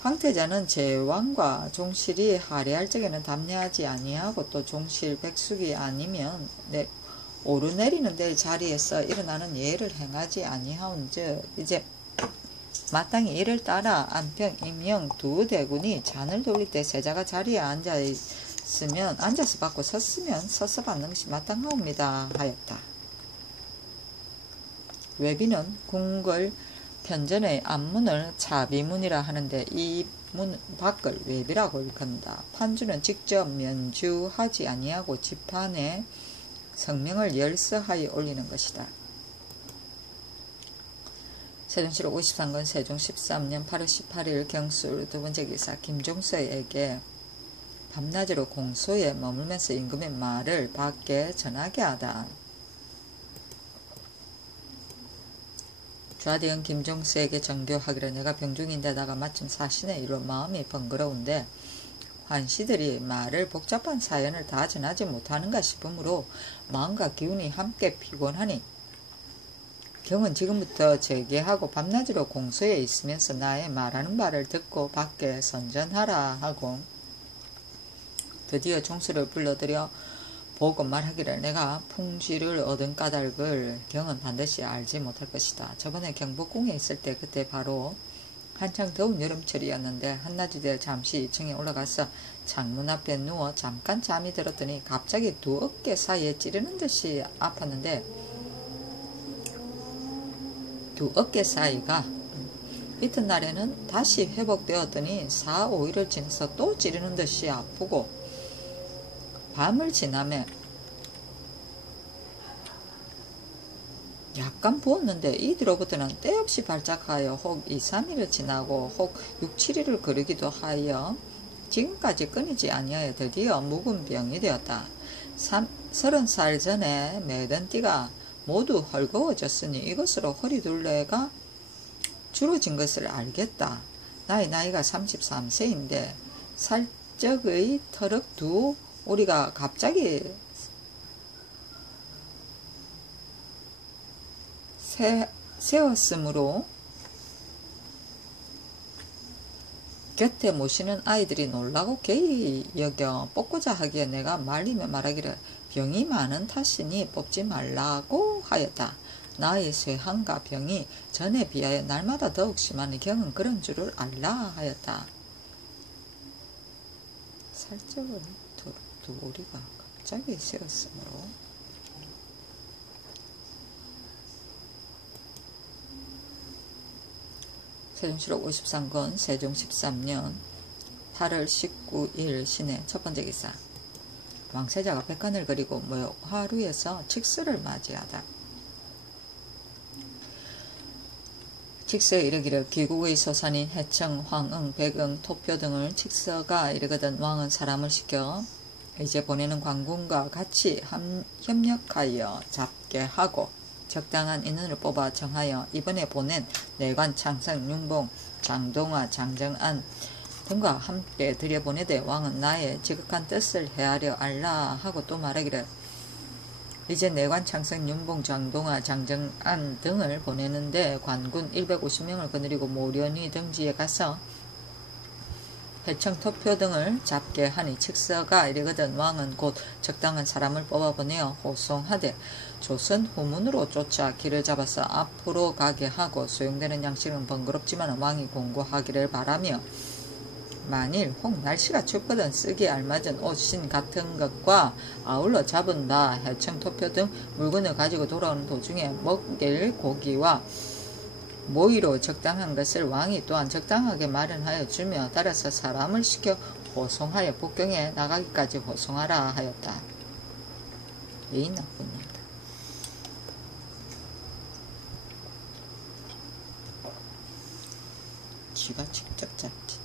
황태자는 제왕과 종실이 할애할 적에는 담례하지 아니하고, 또 종실 백숙이 아니면 오르내리는 데 자리에서 일어나는 예를 행하지 아니하온즉, 이제 마땅히 이를 따라 안평, 임영 두 대군이 잔을 돌릴 때 세자가 자리에 앉아 있으면 앉아서 받고 섰으면 서서 받는 것이 마땅하옵니다 하였다. 외비는 궁궐 편전의 앞문을 차비문이라 하는데, 이 문 밖을 외비라고 일컫는다. 판주는 직접 면주하지 아니하고 지판에 성명을 열서하여 올리는 것이다. 세종실록 53권 세종 13년 8월 18일 경술 두번째 기사 김종서에게 밤낮으로 공소에 머물면서 임금의 말을 밖에 전하게 하다. 좌대은 김종서에게 정교하기를, 내가 병중인데다가 마침 사신에 이르러 마음이 번거로운데 환시들이 말을 복잡한 사연을 다 전하지 못하는가 싶으므로 마음과 기운이 함께 피곤하니, 경은 지금부터 재개하고 밤낮으로 공소에 있으면서 나의 말하는 바를 듣고 밖에 선전하라 하고, 드디어 종수를 불러들여 보고 말하기를, 내가 풍지를 얻은 까닭을 경은 반드시 알지 못할 것이다. 저번에 경복궁에 있을 때 그때 바로 한창 더운 여름철이었는데 한낮이 되어 잠시 2층에 올라가서 창문 앞에 누워 잠깐 잠이 들었더니 갑자기 두 어깨 사이에 찌르는 듯이 아팠는데, 두 어깨 사이가 이튿날에는 다시 회복되었더니 4, 5일을 지나서 또 찌르는 듯이 아프고, 밤을 지나며 약간 부었는데 이들로부터는 때없이 발작하여 혹 2, 3일을 지나고 혹 6, 7일을 거르기도 하여 지금까지 끊이지 아니하여 드디어 묵은 병이 되었다. 30살 전에 매던 띠가 모두 헐거워졌으니 이것으로 허리둘레가 줄어진 것을 알겠다. 나이가 33세인데 살적의 터럭 두 우리가 갑자기 세웠으므로 곁에 모시는 아이들이 놀라고 개의 여겨 뽑고자 하기에 내가 말리며 말하기를, 병이 많은 탓이니 뽑지 말라고 하였다. 나의 쇠한과 병이 전에 비하여 날마다 더욱 심하니 경은 그런 줄을 알라 하였다. 살적은 두 우리가 갑자기 세웠으므로 세종실록 53권 세종 13년 8월 19일 신해 첫번째 기사. 왕세자가 백관을 그리고 묘하루에서 칙서를 맞이하다. 칙서에 이르기를, 귀국의 소산인 해청, 황응, 백응, 토표 등을 칙서가 이르거든 왕은 사람을 시켜 이제 보내는 관군과 같이 협력하여 잡게 하고 적당한 인원을 뽑아 정하여 이번에 보낸 내관, 창성, 윤봉, 장동화, 장정안 등과 함께 들여보내되, 왕은 나의 지극한 뜻을 헤아려 알라 하고 또 말하기를, 이제 내관, 창성, 윤봉, 장동화, 장정안 등을 보내는데 관군 150명을 거느리고 모련이 등지에 가서 해청, 토표 등을 잡게 하니 칙서가 이르거든 왕은 곧 적당한 사람을 뽑아보내어 호송하되 조선 후문으로 쫓아 길을 잡아서 앞으로 가게 하고, 소용되는 양식은 번거롭지만 왕이 공고하기를 바라며, 만일 혹 날씨가 춥거든 쓰기에 알맞은 옷신 같은 것과 아울러 잡은 바 해청, 토표 등 물건을 가지고 돌아오는 도중에 먹일 고기와 모이로 적당한 것을 왕이 또한 적당하게 마련하여 주며, 따라서 사람을 시켜 호송하여 북경에 나가기까지 호송하라 하였다. 이 나쁜 놈들. 지가 직접 잡지.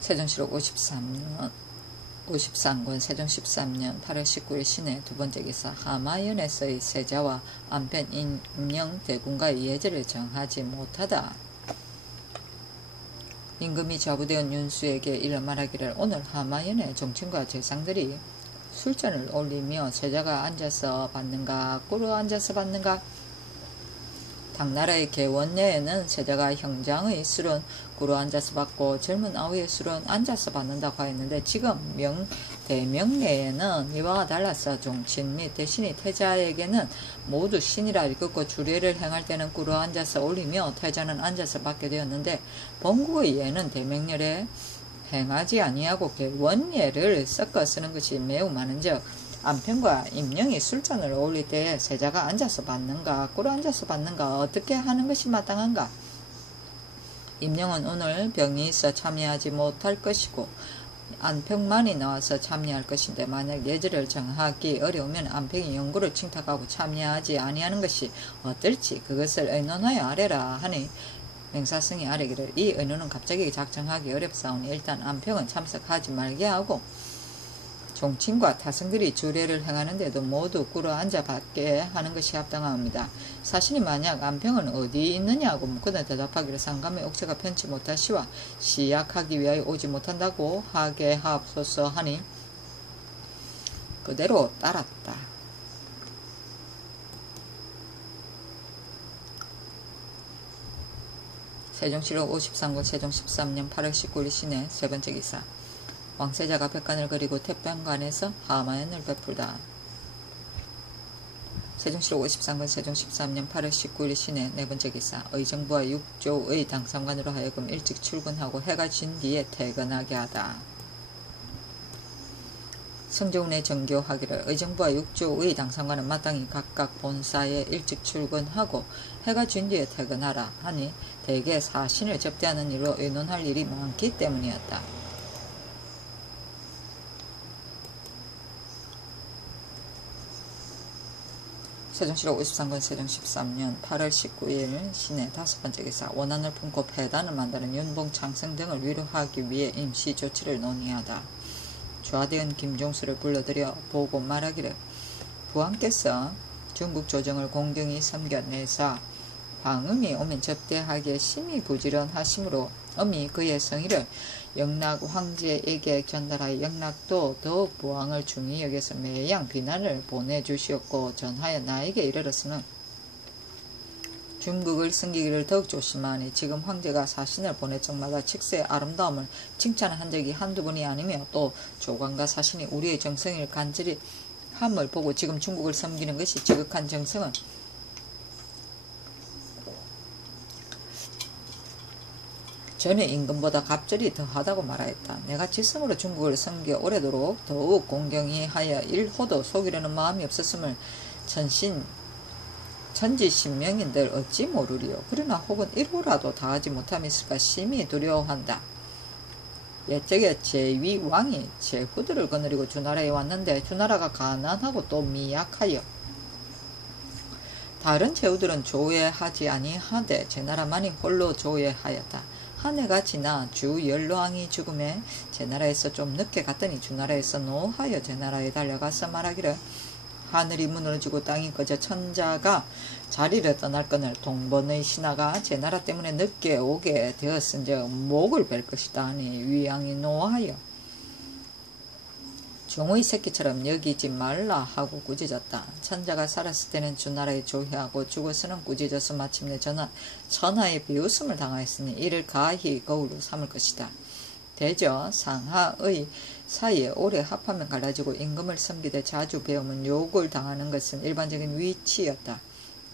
세종시록 53권 세종 13년 8월 19일 신해 두번째 기사 하마연에서의 세자와 안편 임영 대군과의 예제를 정하지 못하다. 임금이 좌부대원 윤수에게 이를 말하기를 오늘 하마연의 종친과 재상들이 술잔을 올리며 세자가 앉아서 받는가 꿇어 앉아서 받는가. 당나라의 개원내에는 세자가 형장의 술은 꿇어 앉아서 받고 젊은 아우의 술은 앉아서 받는다고 하였는데 지금 대명내에는 이와 달라서 종친 및 대신이 태자에게는 모두 신이라 읽고 주례를 행할 때는 꿇어 앉아서 올리며 태자는 앉아서 받게 되었는데 본국의 예는 대명렬에 행하지 아니하고 개원예를 섞어 쓰는 것이 매우 많은즉 안편과 임영이 술잔을 올릴 때에 세자가 앉아서 받는가 꿇어 앉아서 받는가 어떻게 하는 것이 마땅한가. 임영은 오늘 병이 있어 참여하지 못할 것이고 안평만이 나와서 참여할 것인데 만약 예절을 정하기 어려우면 안평이 연구를 칭탁하고 참여하지 아니하는 것이 어떨지 그것을 의논하여 아래라 하니 맹사성이 아래기를 이 의논은 갑자기 작정하기 어렵사오니 일단 안평은 참석하지 말게 하고 종친과 타성들이 주례를 행하는데도 모두 꿇어 앉아 받게 하는 것이 합당합니다. 사신이 만약 안평은 어디 있느냐고 묻거든 대답하기를 상감의 옥체가 편치 못하시와 시약하기 위하여 오지 못한다고 하게 하옵소서 하니 그대로 따랐다. 세종시록 53권 세종 13년 8월 19일 신해 세번째 기사 왕세자가 백관을 그리고 태평관에서 하마연을 베풀다. 세종시록 53권 세종 13년 8월 19일 신해 네번째 기사 의정부와 육조의 당상관으로 하여금 일찍 출근하고 해가 진 뒤에 퇴근하게 하다. 성조운의 정교하기를 의정부와 육조의 당상관은 마땅히 각각 본사에 일찍 출근하고 해가 진 뒤에 퇴근하라 하니 대개 사신을 접대하는 일로 의논할 일이 많기 때문이었다. 세종시록 53권 세종 13년 8월 19일 신해 다섯번째 기사 원한을 품고 폐단을 만드는 윤봉 창성 등을 위로하기 위해 임시 조치를 논의하다. 좌대원 김종수를 불러들여 보고 말하기를 부왕께서 중국 조정을 공경히 섬겨내사 황음이 오면 접대하기에 심히 부지런하시므로 엄히 그의 성의를 영락 황제에게 전달하여 영락도 더욱 부왕을 중히 여겨서 매양 비난을 보내주시었고 전하여 나에게 이르렀으는 중국을 섬기기를 더욱 조심하니 지금 황제가 사신을 보낼 적마다 칙세의 아름다움을 칭찬한 적이 한두 번이 아니며 또 조관과 사신이 우리의 정성을 간절히 함을 보고 지금 중국을 섬기는 것이 지극한 정성은 전의 임금보다 갑절이 더하다고 말하였다. 내가 지성으로 중국을 섬겨 오래도록 더욱 공경히 하여 일호도 속이려는 마음이 없었음을 천지신명인들 어찌 모르리요. 그러나 혹은 1호라도 다하지 못함이 있을까 심히 두려워한다. 옛적에 제위 왕이 제후들을 거느리고 주나라에 왔는데 주나라가 가난하고 또 미약하여 다른 제후들은 조회하지 아니하되 제나라만이 홀로 조회하였다. 한 해가 지나 주 열왕이 죽음에 제나라에서 좀 늦게 갔더니 주나라에서 노하여 제나라에 달려가서 말하기를 하늘이 무너지고 땅이 꺼져 천자가 자리를 떠날 거늘 동번의 신하가 제나라 때문에 늦게 오게 되었은즉 목을 벨 것이다 하니 위왕이 노하여 종의 새끼처럼 여기지 말라 하고 꾸짖었다. 천자가 살았을 때는 주나라에 조회하고 죽어서는 꾸짖어서 마침내 천하의 비웃음을 당하였으니 이를 가히 거울로 삼을 것이다. 대저 상하의 사이에 오래 합하면 갈라지고 임금을 섬기되 자주 배우면 욕을 당하는 것은 일반적인 위치였다.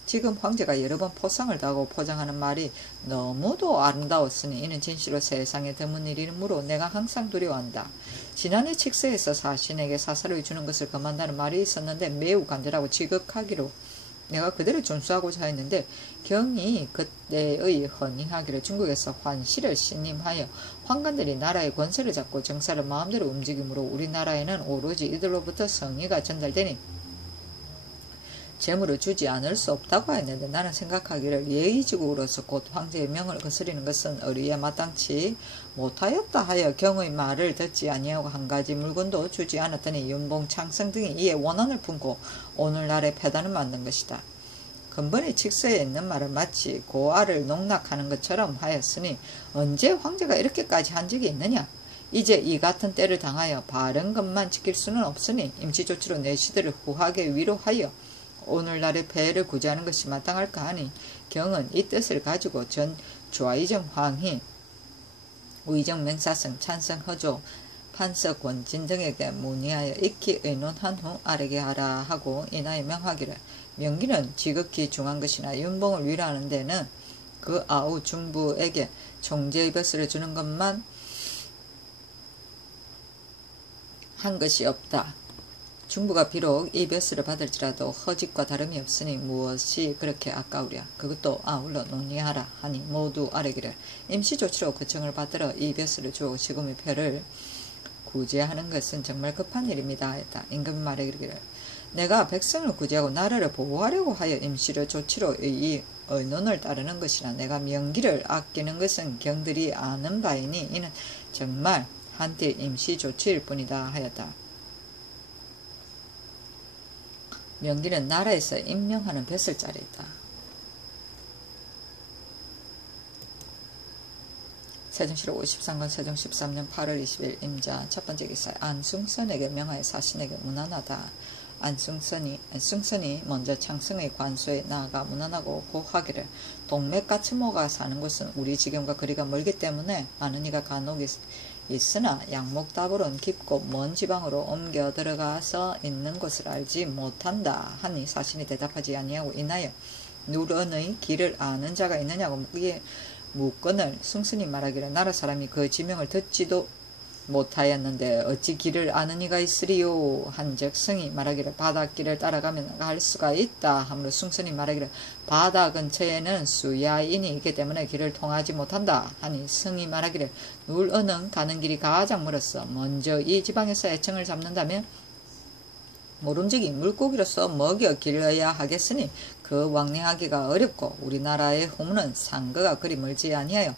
지금 황제가 여러 번 포상을 당하고 포장하는 말이 너무도 아름다웠으니 이는 진실로 세상에 드문 일이므로 내가 항상 두려워한다. 지난해 칙서에서 사신에게 사사를 주는 것을 금한다는 말이 있었는데 매우 간절하고 지극하기로 내가 그대로 준수하고자 했는데 경이 그때의 허니하기를 중국에서 환시를 신임하여 황관들이 나라의 권세를 잡고 정사를 마음대로 움직이므로 우리나라에는 오로지 이들로부터 성의가 전달되니 재물을 주지 않을 수 없다고 했는데 나는 생각하기를 예의지국으로서 곧 황제의 명을 거스리는 것은 의리에 마땅치 못하였다 하여 경의 말을 듣지 아니하고 한 가지 물건도 주지 않았더니 윤봉, 창성 등이 이에 원한을 품고 오늘날의 패단을 만든 것이다. 근본의 칙서에 있는 말을 마치 고아를 농락하는 것처럼 하였으니 언제 황제가 이렇게까지 한 적이 있느냐? 이제 이 같은 때를 당하여 바른 것만 지킬 수는 없으니 임시조치로 내 시대를 후하게 위로하여 오늘날의 폐해를 구제하는 것이 마땅할까 하니 경은 이 뜻을 가지고 전 좌의정 황희, 우의정 맹사성, 찬성 허조, 판서 권진 등에게 문의하여 익히 의논한 후 아래게 하라 하고 인하여 명하기를 명기는 지극히 중한 것이나 윤봉을 위로하는 데는 그 아우 중부에게 총재의 벼슬을 주는 것만 한 것이 없다. 중부가 비록 이 벼슬을 받을지라도 허짓과 다름이 없으니 무엇이 그렇게 아까우랴. 그것도 아울러 논의하라 하니 모두 아뢰기를 임시조치로 그 청을 받들어 이 벼슬을 주어 지금의 표를 구제하는 것은 정말 급한 일입니다 했다. 임금이 말하기를 내가 백성을 구제하고 나라를 보호하려고 하여 임시로 조치로 이 의논을 따르는 것이나 내가 명기를 아끼는 것은 경들이 아는 바이니 이는 정말 한때 임시조치일 뿐이다 하였다. 명기는 나라에서 임명하는 벼슬자리이다. 세종시로 53권 세종 13년 8월 20일 임자 첫번째 기사 안숭선에게 명하여 사신에게 문안하다. 안숭선이 먼저 창성의 관소에 나아가 문안하고 고하기를 동맥가츠모가 사는 곳은 우리 지경과 거리가 멀기 때문에 많은 이가 간혹 있으나 양목다불은 깊고 먼 지방으로 옮겨 들어가서 있는 곳을 알지 못한다 하니 사신이 대답하지 아니하고 인하여 누런의 길을 아는 자가 있느냐고 묻건을 숭순이 말하기를 나라 사람이 그 지명을 듣지도 못하였는데 어찌 길을 아는 이가 있으리요 한즉 성이 말하기를 바닷길을 따라가면 갈 수가 있다 하므로 숭순이 말하기를 바다 근처에는 수야인이 있기 때문에 길을 통하지 못한다 하니 성이 말하기를 눌어는 가는 길이 가장 멀었어. 먼저 이 지방에서 애청을 잡는다면 모름지기 물고기로서 먹여 길러야 하겠으니 그 왕래하기가 어렵고 우리나라의 후문은 상거가 그리 멀지 아니하여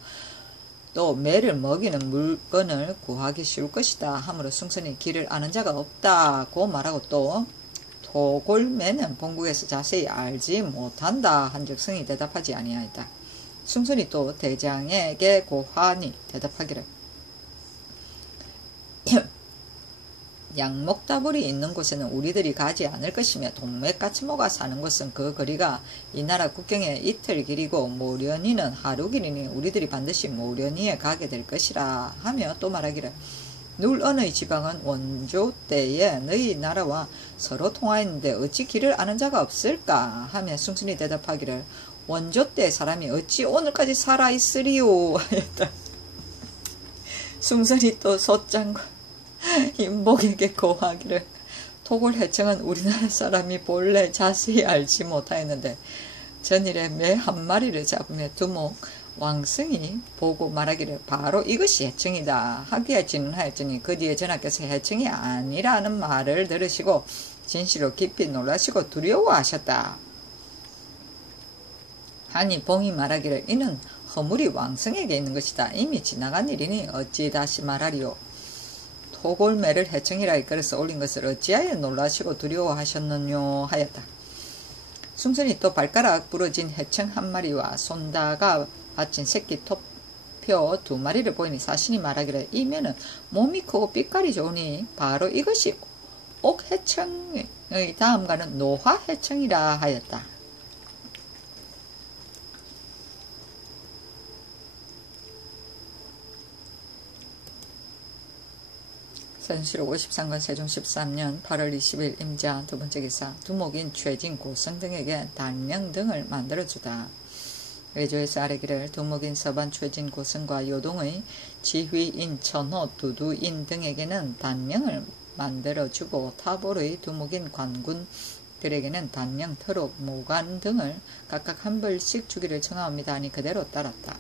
또 매를 먹이는 물건을 구하기 쉬울 것이다 하므로 숭선이 길을 아는 자가 없다고 말하고 또 토골매는 본국에서 자세히 알지 못한다 한즉 성이 대답하지 아니하였다. 숭선이 또 대장에게 고하니 대답하기를 양목다불이 있는 곳에는 우리들이 가지 않을 것이며 동맥가츠모가 사는 곳은 그 거리가 이 나라 국경의 이틀 길이고 모련이는 하루 길이니 우리들이 반드시 모련이에 가게 될 것이라 하며 또 말하기를 눌어의 지방은 원조 때에 너희 나라와 서로 통하였는데 어찌 길을 아는 자가 없을까 하며 숭순이 대답하기를 원조 때 사람이 어찌 오늘까지 살아있으리요 하였다. 숭순이 또 솥장과 임복에게 고하기를 토골 해청은 우리나라 사람이 본래 자세히 알지 못하였는데 전일에 매 한 마리를 잡으며 두목 왕승이 보고 말하기를 바로 이것이 해청이다 하기에 진언하였더니 그 뒤에 전하께서 해청이 아니라는 말을 들으시고 진실로 깊이 놀라시고 두려워하셨다 하니 봉이 말하기를 이는 허물이 왕승에게 있는 것이다. 이미 지나간 일이니 어찌 다시 말하리요. 토골매를 해청이라 이끌어서 올린 것을 어찌하여 놀라시고 두려워하셨느뇨 하였다. 숭선이 또 발가락 부러진 해청 한 마리와 손다가 받친 새끼 표 2마리를 보이니 사신이 말하기를 이 매는 몸이 크고 빛깔이 좋으니 바로 이것이 옥해청의 다음가는 노화해청이라 하였다. 세종시로 53권 세종 13년 8월 20일 임자 두번째 기사 두목인 최진 고성 등에게 단명 등을 만들어주다. 외조에서 아래기를 두목인 서반 최진 고성과 요동의 지휘인 천호 두두인 등에게는 단명을 만들어주고 타볼의 두목인 관군 들에게는 단령, 트록, 모관 등을 각각 한 벌씩 주기를 청하옵니다 하니 그대로 따랐다.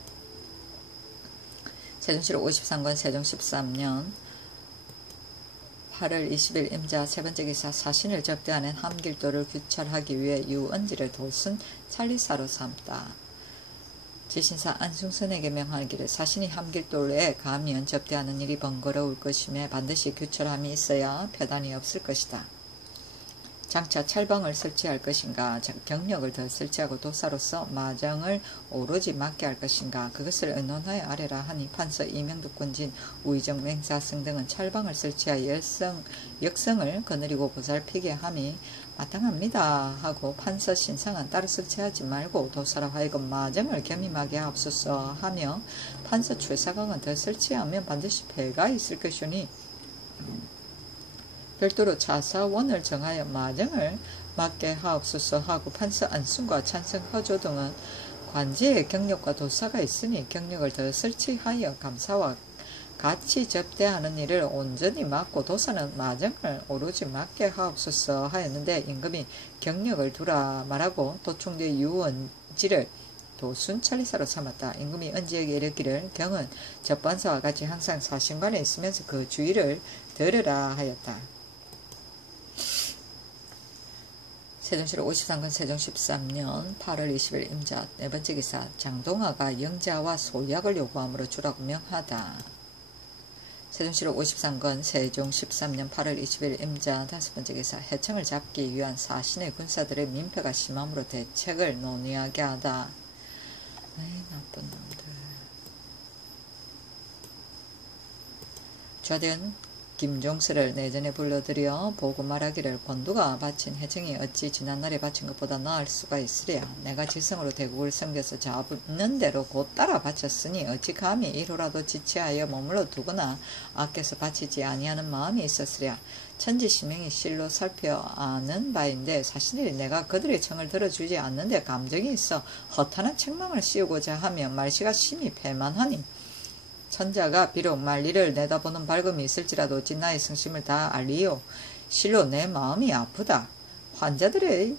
세종시록 53권 세종 13년 8월 20일 임자 세번째 기사 사신을 접대하는 함길도를 규찰하기 위해 유언지를 도순 찰리사로 삼다. 지신사 안승선에게 명하기를 사신이 함길도에 가면 접대하는 일이 번거로울 것이며 반드시 규철함이 있어야 표단이 없을 것이다. 장차 찰방을 설치할 것인가, 경력을 더 설치하고 도사로서 마정을 오로지 맡게 할 것인가, 그것을 의논하여 아래라 하니 판서 이명득 군진 우의정 맹사승 등은 찰방을 설치하여 역성을 거느리고 보살피게 함이 마땅합니다 하고, 판서 신상은 따로 설치하지 말고 도사로 하여금 마정을 겸임하게 하옵소서 하며, 판서 최사강은 더 설치하면 반드시 폐가 있을 것이니 별도로 자사원을 정하여 마정을 맡게 하옵소서 하고, 판서 안순과 찬성 허조 등은 관제의 경력과 도사가 있으니 경력을 더 설치하여 감사와 같이 접대하는 일을 온전히 맡고 도사는 마정을 오로지 맡게 하옵소서 하였는데, 임금이 경력을 두라 말하고 도충대 유언지를 도순찰리사로 삼았다. 임금이 은지에게 이르기를 경은 접반사와 같이 항상 사신관에 있으면서 그 주의를 들으라 하였다. 세종시록 53권 세종 13년 8월 20일 임자 네번째 기사 장동하가 영자와 소약을 요구함으로 주라고 명하다. 세종시록 53권 세종 13년 8월 20일 임자 다섯번째 기사 해청을 잡기 위한 사신의 군사들의 민폐가 심함으로 대책을 논의하게 하다. 에이, 나쁜 놈들. 좌된 김종서를 내전에 불러들여 보고 말하기를 본두가 바친 해청이 어찌 지난날에 바친 것보다 나을 수가 있으랴. 내가 지성으로 대국을 섬겨서 잡는 대로 곧 따라 바쳤으니 어찌 감히 이로라도 지체하여 머물러 두거나 아껴서 바치지 아니하는 마음이 있었으랴. 천지시명이 실로 살펴 아는 바인데 사실이 내가 그들의 청을 들어주지 않는데 감정이 있어 허탄한 책망을 씌우고자 하며 말씨가 심히 패만하니, 천자가 비록 말리를 내다보는 밝음이 있을지라도 어찌 나의 성심을 다 알리요. 실로 내 마음이 아프다. 환자들의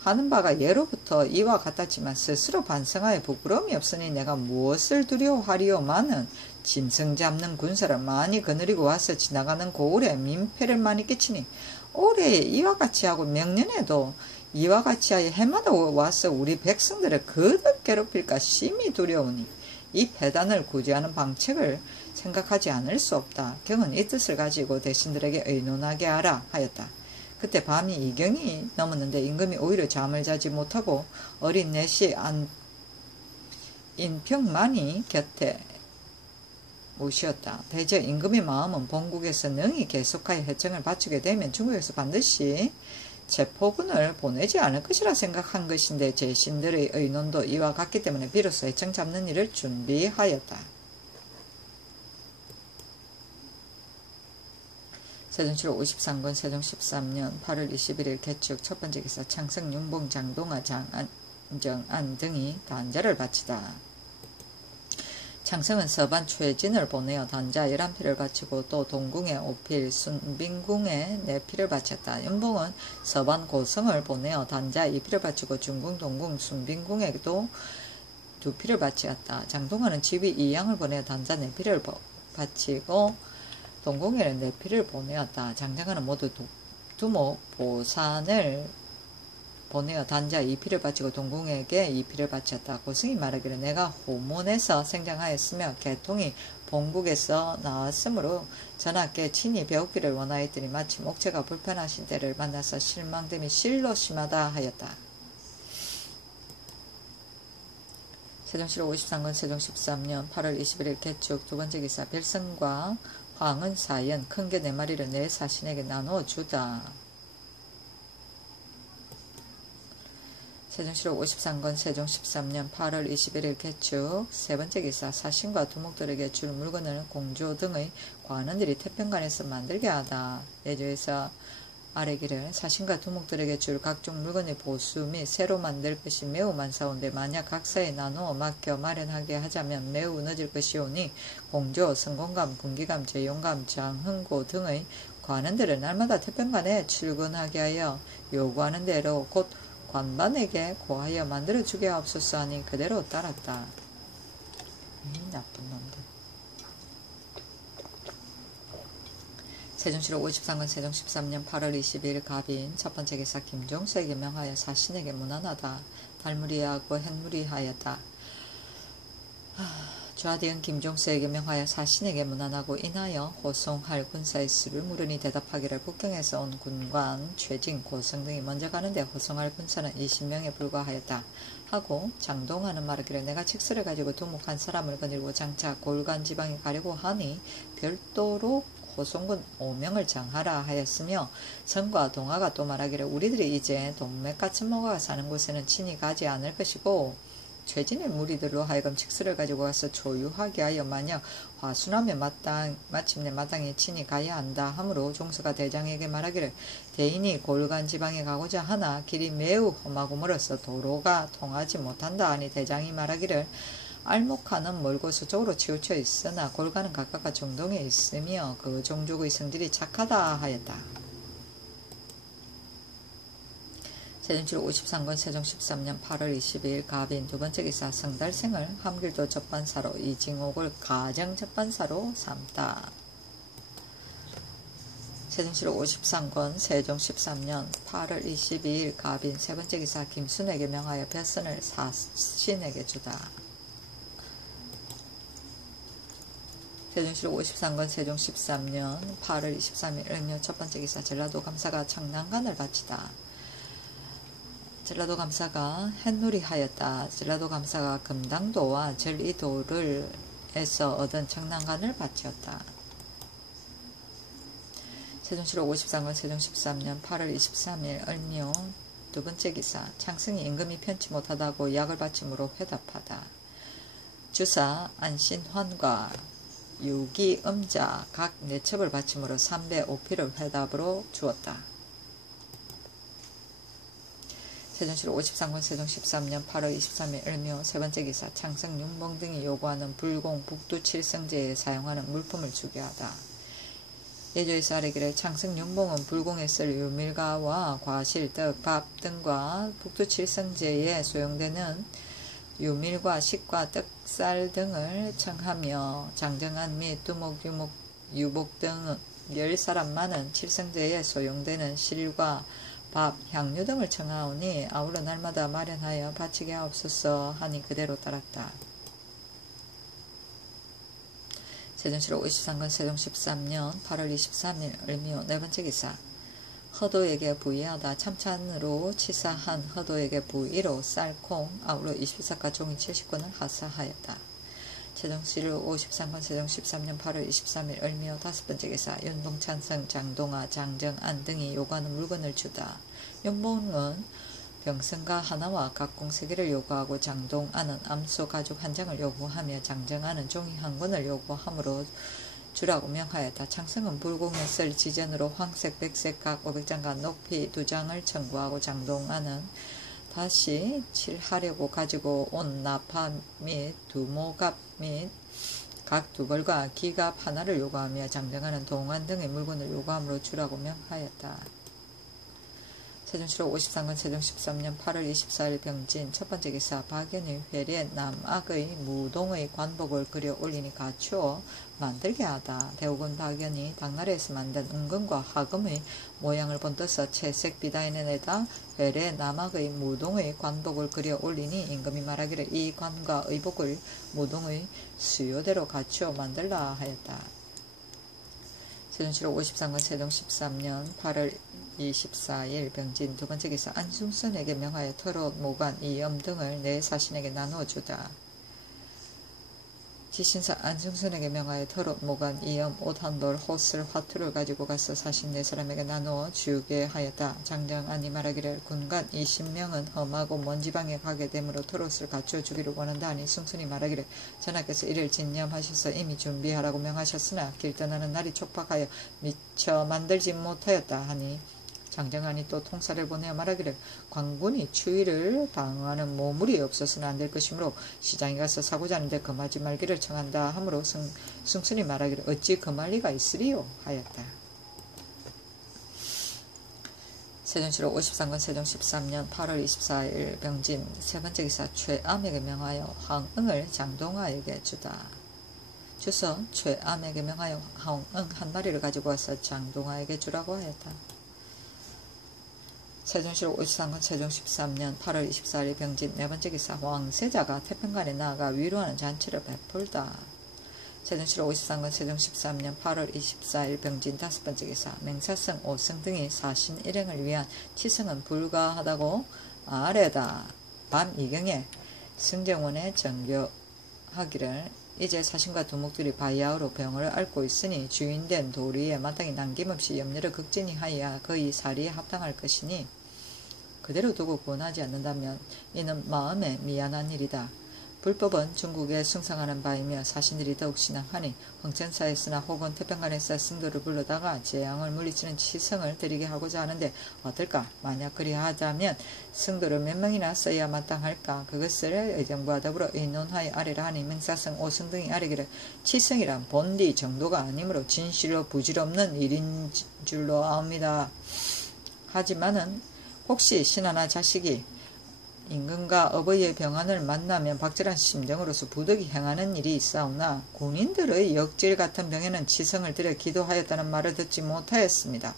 하는 바가 예로부터 이와 같았지만 스스로 반성하여 부끄러움이 없으니 내가 무엇을 두려워하리요마는 짐승 잡는 군사를 많이 거느리고 와서 지나가는 고을에 민폐를 많이 끼치니, 올해 이와 같이 하고 명년에도 이와 같이 하여 해마다 와서 우리 백성들을 그득 괴롭힐까 심히 두려우니 이 폐단을 구제하는 방책을 생각하지 않을 수 없다. 경은 이 뜻을 가지고 대신들에게 의논하게 하라 하였다. 그때 밤이 이경이 넘었는데 임금이 오히려 잠을 자지 못하고 어린 내시 인평만이 곁에 모시었다. 대저 임금의 마음은 본국에서 능히 계속하여 해청을 바치게 되면 중국에서 반드시 체포군을 보내지 않을 것이라 생각한 것인데, 제신들의 의논도 이와 같기 때문에 비로소 해청 잡는 일을 준비하였다. 세종시록 53권 세종 13년 8월 21일 개축 첫번째 기사 창성, 윤봉, 장동하, 장정안 등이 단자를 바치다. 창성은 서반 최진을 보내어 단자 11필을 바치고 또 동궁에 5필, 순빈궁에 4필을 바쳤다. 윤봉은 서반 고성을 보내어 단자 2필을 바치고 중궁, 동궁, 순빈궁에도 2필을 바치었다. 장동하는 지휘 2양을 보내어 단자 4필을 바치고 동궁에는 4필을 보내었다. 장정안은 모두 두목, 보산을 보내어 단자 2필을 바치고 동궁에게 2필을 바쳤다. 고승이 말하기를 내가 호문에서 생장하였으며 개통이 본국에서 나왔으므로 전하께 친히 배우기를 원하였더니 마침 옥체가 불편하신 때를 만나서 실망됨이 실로 심하다 하였다. 세종시록 53권 세종 13년 8월 21일 개축 두번째 기사 별성과 황은 사연 큰 게 4마리를 내 사신에게 나누어 주다. 세종시록 53권 세종 13년 8월 21일 개축 세번째 기사 사신과 두목들에게 줄 물건을 공조 등의 관원들이 태평관에서 만들게 하다. 예조에서 아래기를 사신과 두목들에게 줄 각종 물건의 보수 및 새로 만들 것이 매우 많사온데 만약 각사에 나누어 맡겨 마련하게 하자면 매우 늦을 것이오니 공조, 성공감, 군기감, 재용감, 장흥고 등의 거하는 데를 날마다 태평간에 출근하게 하여 요구하는 대로 곧 관반에게 고하여 만들어주게 하옵소서 하니 그대로 따랐다. 나쁜 놈들. 세종시로 53권 세종 13년 8월 22일 갑인 첫 번째 기사 김종수에게 명하여 사신에게 무난하다. 달무리하고 햇무리하였다. 좌디은 김종수에게 명하여 사신에게 무난하고 인하여 호송할 군사의 수를 물으니 대답하기를 북경에서 온 군관 최진 고성 등이 먼저 가는데 호송할 군사는 20명에 불과하였다 하고 장동하는 말하기를 내가 칙서를 가지고 두목한 사람을 거느리고 장차 골간 지방에 가려고 하니 별도로 호송군 5명을 정하라 하였으며 성과 동아가 또 말하기를 우리들이 이제 동맥같은 모가 사는 곳에는 친히 가지 않을 것이고 최진의 무리들로 하여금 칙서를 가지고 가서 조유하게 하여 만약 화순하면 마침내 마땅히 친히 가야 한다 하므로 종서가 대장에게 말하기를 대인이 골간 지방에 가고자 하나 길이 매우 험하고 멀어서 도로가 통하지 못한다 하니 대장이 말하기를 알목하는 멀고 서쪽으로 치우쳐 있으나 골간은 각각과 정동에 있으며 그 종족의 성질이 착하다 하였다. 세종시 53권 세종 13년 8월 22일 갑인 두 번째 기사 성달생을 함길도 접반사로 이징옥을 가정 접반사로 삼다. 세종시 53권 세종 13년 8월 22일 갑인 세 번째 기사 김순에게 명하여 벼선을 사신에게 주다. 세종시 53권 세종 13년 8월 23일 을묘 첫 번째 기사 전라도 감사가 청난간을 바치다. 전라도 감사가 햇놀이 하였다. 전라도 감사가 금당도와 전이도를 에서 얻은 청난간을 바치었다. 세종시 53권 세종 13년 8월 23일 을묘 두 번째 기사 창승이 임금이 편치 못하다고 약을 바침으로 회답하다. 주사 안신환과 유기 음자 각 4첩을 바침으로 3배 5피를 회답으로 주었다. 세종시 53권 세종 13년 8월 23일 을묘 세 번째 기사 창성 윤봉 등이 요구하는 불공 북두 칠성제에 사용하는 물품을 주게 하다. 예조에서 아래기를 창성 윤봉은 불공에 쓸 유밀가와 과실, 떡, 밥 등과 북두 칠성제에 소용되는 유밀과 식과 떡쌀 등을 청하며 장정한 및 두목, 유복 등 10사람 많은 칠성제에 소용되는 실과 밥, 향유 등을 청하오니 아울러 날마다 마련하여 바치게 하옵소서 하니 그대로 따랐다. 세종시 53권 세종 13년 8월 23일 을묘 네 번째 기사 허도에게 부의하다 참찬으로 치사한 허도에게 부의로 쌀, 콩, 아울러 24가 종이 70권을 하사하였다. 세종시 53권 세종 13년 8월 23일 을묘 다섯 번째 기사 윤봉찬성, 장동아, 장정안 등이 요구하는 물건을 주다. 윤봉은 병성가 하나와 각공 3개를 요구하고 장동안은 암소 가죽 한 장을 요구하며 장정안은 종이 한 권을 요구하므로 주라고 명하였다. 창성은 불공에 쓸 지전으로 황색, 백색 각 500장과 높이 2장을 청구하고 장동안은 다시 칠하려고 가지고 온 나파 및 두모갑 및 각 2벌과 기갑 하나를 요구하며 장정하는 동안 등의 물건을 요구함으로 주라고 명하였다. 세종시 53권 세종 13년 8월 24일 병진 첫 번째 기사 박연의 회례 남악의 무동의 관복을 그려 올리니 갖추어 만들게 하다. 대우군 박연이 당나라에서 만든 은금과 하금의 모양을 본떠서 채색 비다인에다 회례 남악의 무동의 관복을 그려 올리니 임금이 말하기를 이 관과 의복을 무동의 수요대로 갖추어 만들라 하였다. 세종시 53권 세종 13년 8월 24일 병진 두 번째 기사 안중선에게 명하여 털옷, 모관, 이염 등을 내 사신에게 나누어 주다. 지신사 안중선에게 명하여 털옷, 모관, 이염, 옷 한 벌, 호슬, 화투를 가지고 가서 사신 4사람에게 나누어 주게 하였다. 장정안이 말하기를 군관 20명은 험하고 먼 지방에 가게 되므로 털옷을 갖추어 주기를 원한다 하니 숭순이 말하기를 전하께서 이를 진념하셔서 이미 준비하라고 명하셨으나 길 떠나는 날이 촉박하여 미처 만들지 못하였다 하니 장정안이 또 통사를 보내어 말하기를 관군이 추위를 방어하는 모물이 없어서는 안 될 것이므로 시장에 가서 사고자 하는데 금하지 말기를 청한다 하므로 승순이 말하기를 어찌 금할 리가 있으리요 하였다. 세종시로 53권 세종 13년 8월 24일 병진 세 번째 기사 최암에게 명하여 황응을 장동하에게 주다. 주서 최암에게 명하여 황응 한 마리를 가지고 와서 장동하에게 주라고 하였다. 세종시로 53권 세종 13년 8월 24일 병진 네 번째 기사 왕세자가 태평관에 나아가 위로하는 잔치를 베풀다. 세종시로 53권 세종 13년 8월 24일 병진 다섯 번째 기사 맹사성 5성 등이 사신 일행을 위한 치성은 불가하다고 아래다. 밤 2경에 승정원에 정교하기를 이제 사신과 두목들이 바야흐로 병을 앓고 있으니 주인된 도리에 마땅히 남김없이 염려를 극진히 하여야 거의 사리에 합당할 것이니 그대로 두고 구원하지 않는다면 이는 마음에 미안한 일이다. 불법은 중국에 숭상하는 바이며 사신들이 더욱 신앙하니 황천사에서나 혹은 태평관에서 승도를 불러다가 재앙을 물리치는 치성을 드리게 하고자 하는데 어떨까? 만약 그리하자면 승도를 몇 명이나 써야 마땅할까? 그것을 의정부와 더불어 의논하여 아래라 하니 맹사성 5성 등이 아래기를 치성이란 본디 정도가 아니므로 진실로 부질없는 일인 줄로 아옵니다. 하지만은 혹시 신하나 자식이 임금과 어버이의 병환을 만나면 박절한 심정으로서 부득이 행하는 일이 있사오나 군인들의 역질 같은 병에는 치성을 들여 기도하였다는 말을 듣지 못하였습니다.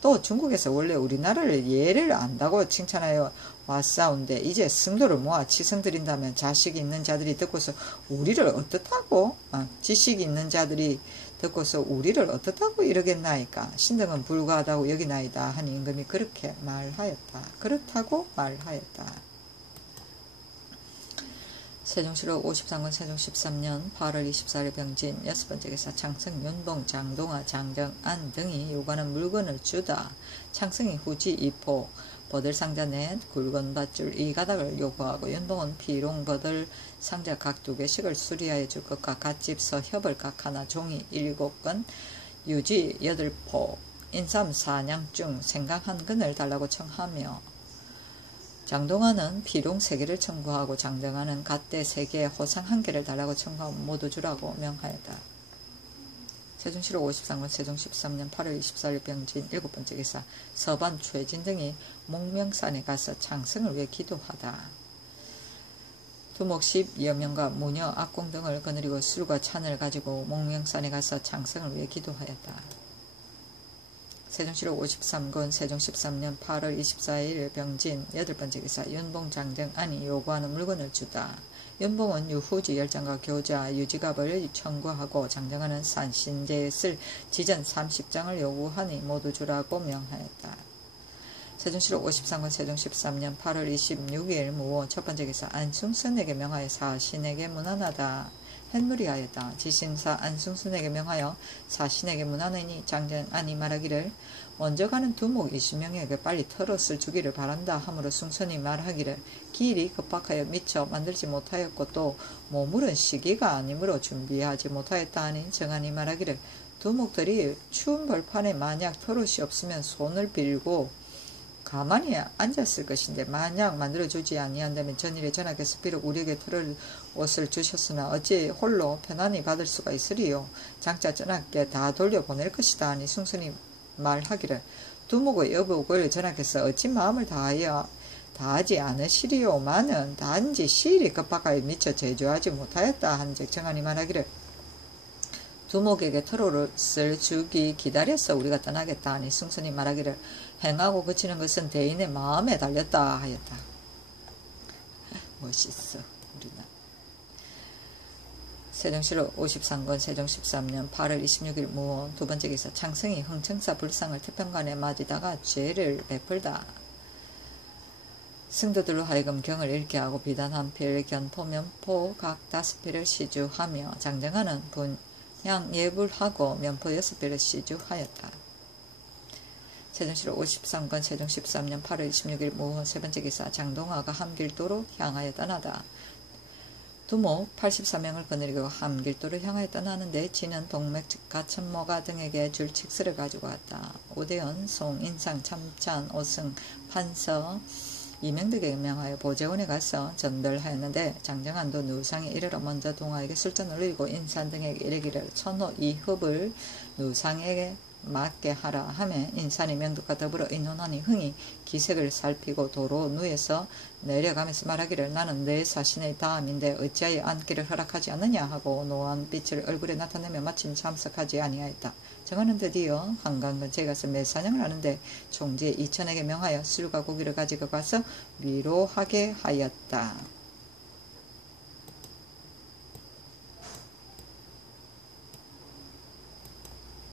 또 중국에서 원래 우리나라를 예를 안다고 칭찬하여 왔사온데 이제 승도를 모아 치성 드린다면 자식이 있는 자들이 듣고서 우리를 어떻다고 지식이 있는 자들이 듣고서 우리를 어떻다고 이러겠나이까. 신등은 불가하다고 여기나이다 하니 임금이 그렇게 말하였다. 그렇다고 말하였다. 세종시로 53권 세종 13년 8월 24일 병진 여섯 번째 기사 창성, 윤봉, 장동하, 장정안 등이 요구하는 물건을 주다. 창성이 후지 2포, 버들상자 넷, 굵은밧줄 2가닥을 요구하고 윤봉은 피롱, 버들, 상자 각 2개씩을 수리하여 줄 것과 갓집서, 협을 각 하나, 종이 7건, 유지 8포, 인삼 4냥중, 생강 1근을 달라고 청하며 장동하는 피롱 3개를 청구하고 장정하는 갓대 3개, 호상 1개를 달라고 청구하고 모두 주라고 명하였다. 세종시로 53권 세종 13년 8월 24일 병진 7번째 기사 서반, 최진 등이 목명산에 가서 창성을 위해 기도하다. 두목 10여 명과 무녀, 악공 등을 거느리고 술과 찬을 가지고 목명산에 가서 창성을 위해 기도하였다. 세종시로 53권 세종 13년 8월 24일 병진 8번째 기사 윤봉, 장정안이 요구하는 물건을 주다. 윤봉은 유후지 10장과 교자, 유지갑을 청구하고 장정안은 산신제에 쓸 지전 30장을 요구하니 모두 주라고 명하였다. 세종시로 53권 세종 13년 8월 26일 무호 첫번째 기사 안숭선에게 명하여 사신에게 문안하다. 햇무리하였다. 지신사 안숭선에게 명하여 사신에게 문안하니 장정안이 말하기를 먼저 가는 두목 20명에게 빨리 털옷을 주기를 바란다 하므로 숭선이 말하기를 길이 급박하여 미처 만들지 못하였고 또 머무른 시기가 아니므로 준비하지 못하였다 하니 정안이 말하기를 두목들이 추운 벌판에 만약 털옷이 없으면 손을 빌고 가만히 앉았을 것인데 만약 만들어주지 아니한다면 전일에 전하께서 비록 우리에게 털을 옷을 주셨으나 어찌 홀로 편안히 받을 수가 있으리요. 장차 전하께 다 돌려보낼 것이다 하니 숭선이 말하기를 두목의 여복을 전하께서 어찌 마음을 다하지 않으시리요마는 단지 시일이 급박하여 미처 제조하지 못하였다 한즉 정안이 말하기를 두목에게 털옷을 주기 기다려서 우리가 떠나겠다 하니 숭선이 말하기를 행하고 그치는 것은 대인의 마음에 달렸다 하였다. 멋있어 우리는. 세종시로 53권 세종 13년 8월 26일 무호 두번째 기사 창성이 흥청사 불상을 태평관에 맞이다가 죄를 베풀다. 승도들로 하여금 경을 읽게 하고 비단 한 필, 견포, 면포 각 5필을 시주하며 장정하는 분향 예불하고 면포 6필을 시주하였다. 세종시로 53권 세종 13년 8월 26일 무호 세번째 기사 장동하가 함길도로 향하여 떠나다. 두목 84명을 거느리고 함길도로 향하여 떠나는데 지는 동맥, 가천모가 등에게 줄 칙서를 가지고 왔다. 오대연, 송, 인상, 참찬, 오승, 판서, 이명득에게 명하여 보재원에 가서 전별하였는데 장정안도 누상에 이르러 먼저 동하에게 술전을 누리고 인산 등에게 이르기를 천호 이흡을 누상에게 맞게 하라 하매 인산이 명독과 더불어 의논하니 흥이 기색을 살피고 도로 누에서 내려가면서 말하기를 나는 내 사신의 다음인데 어찌하여 앉기를 허락하지 않느냐 하고 노한 빛을 얼굴에 나타내며 마침 참석하지 아니하였다. 정원은 드디어 한강 근처에 가서 매사냥을 하는데 총재 이천에게 명하여 술과 고기를 가지고 가서 위로하게 하였다.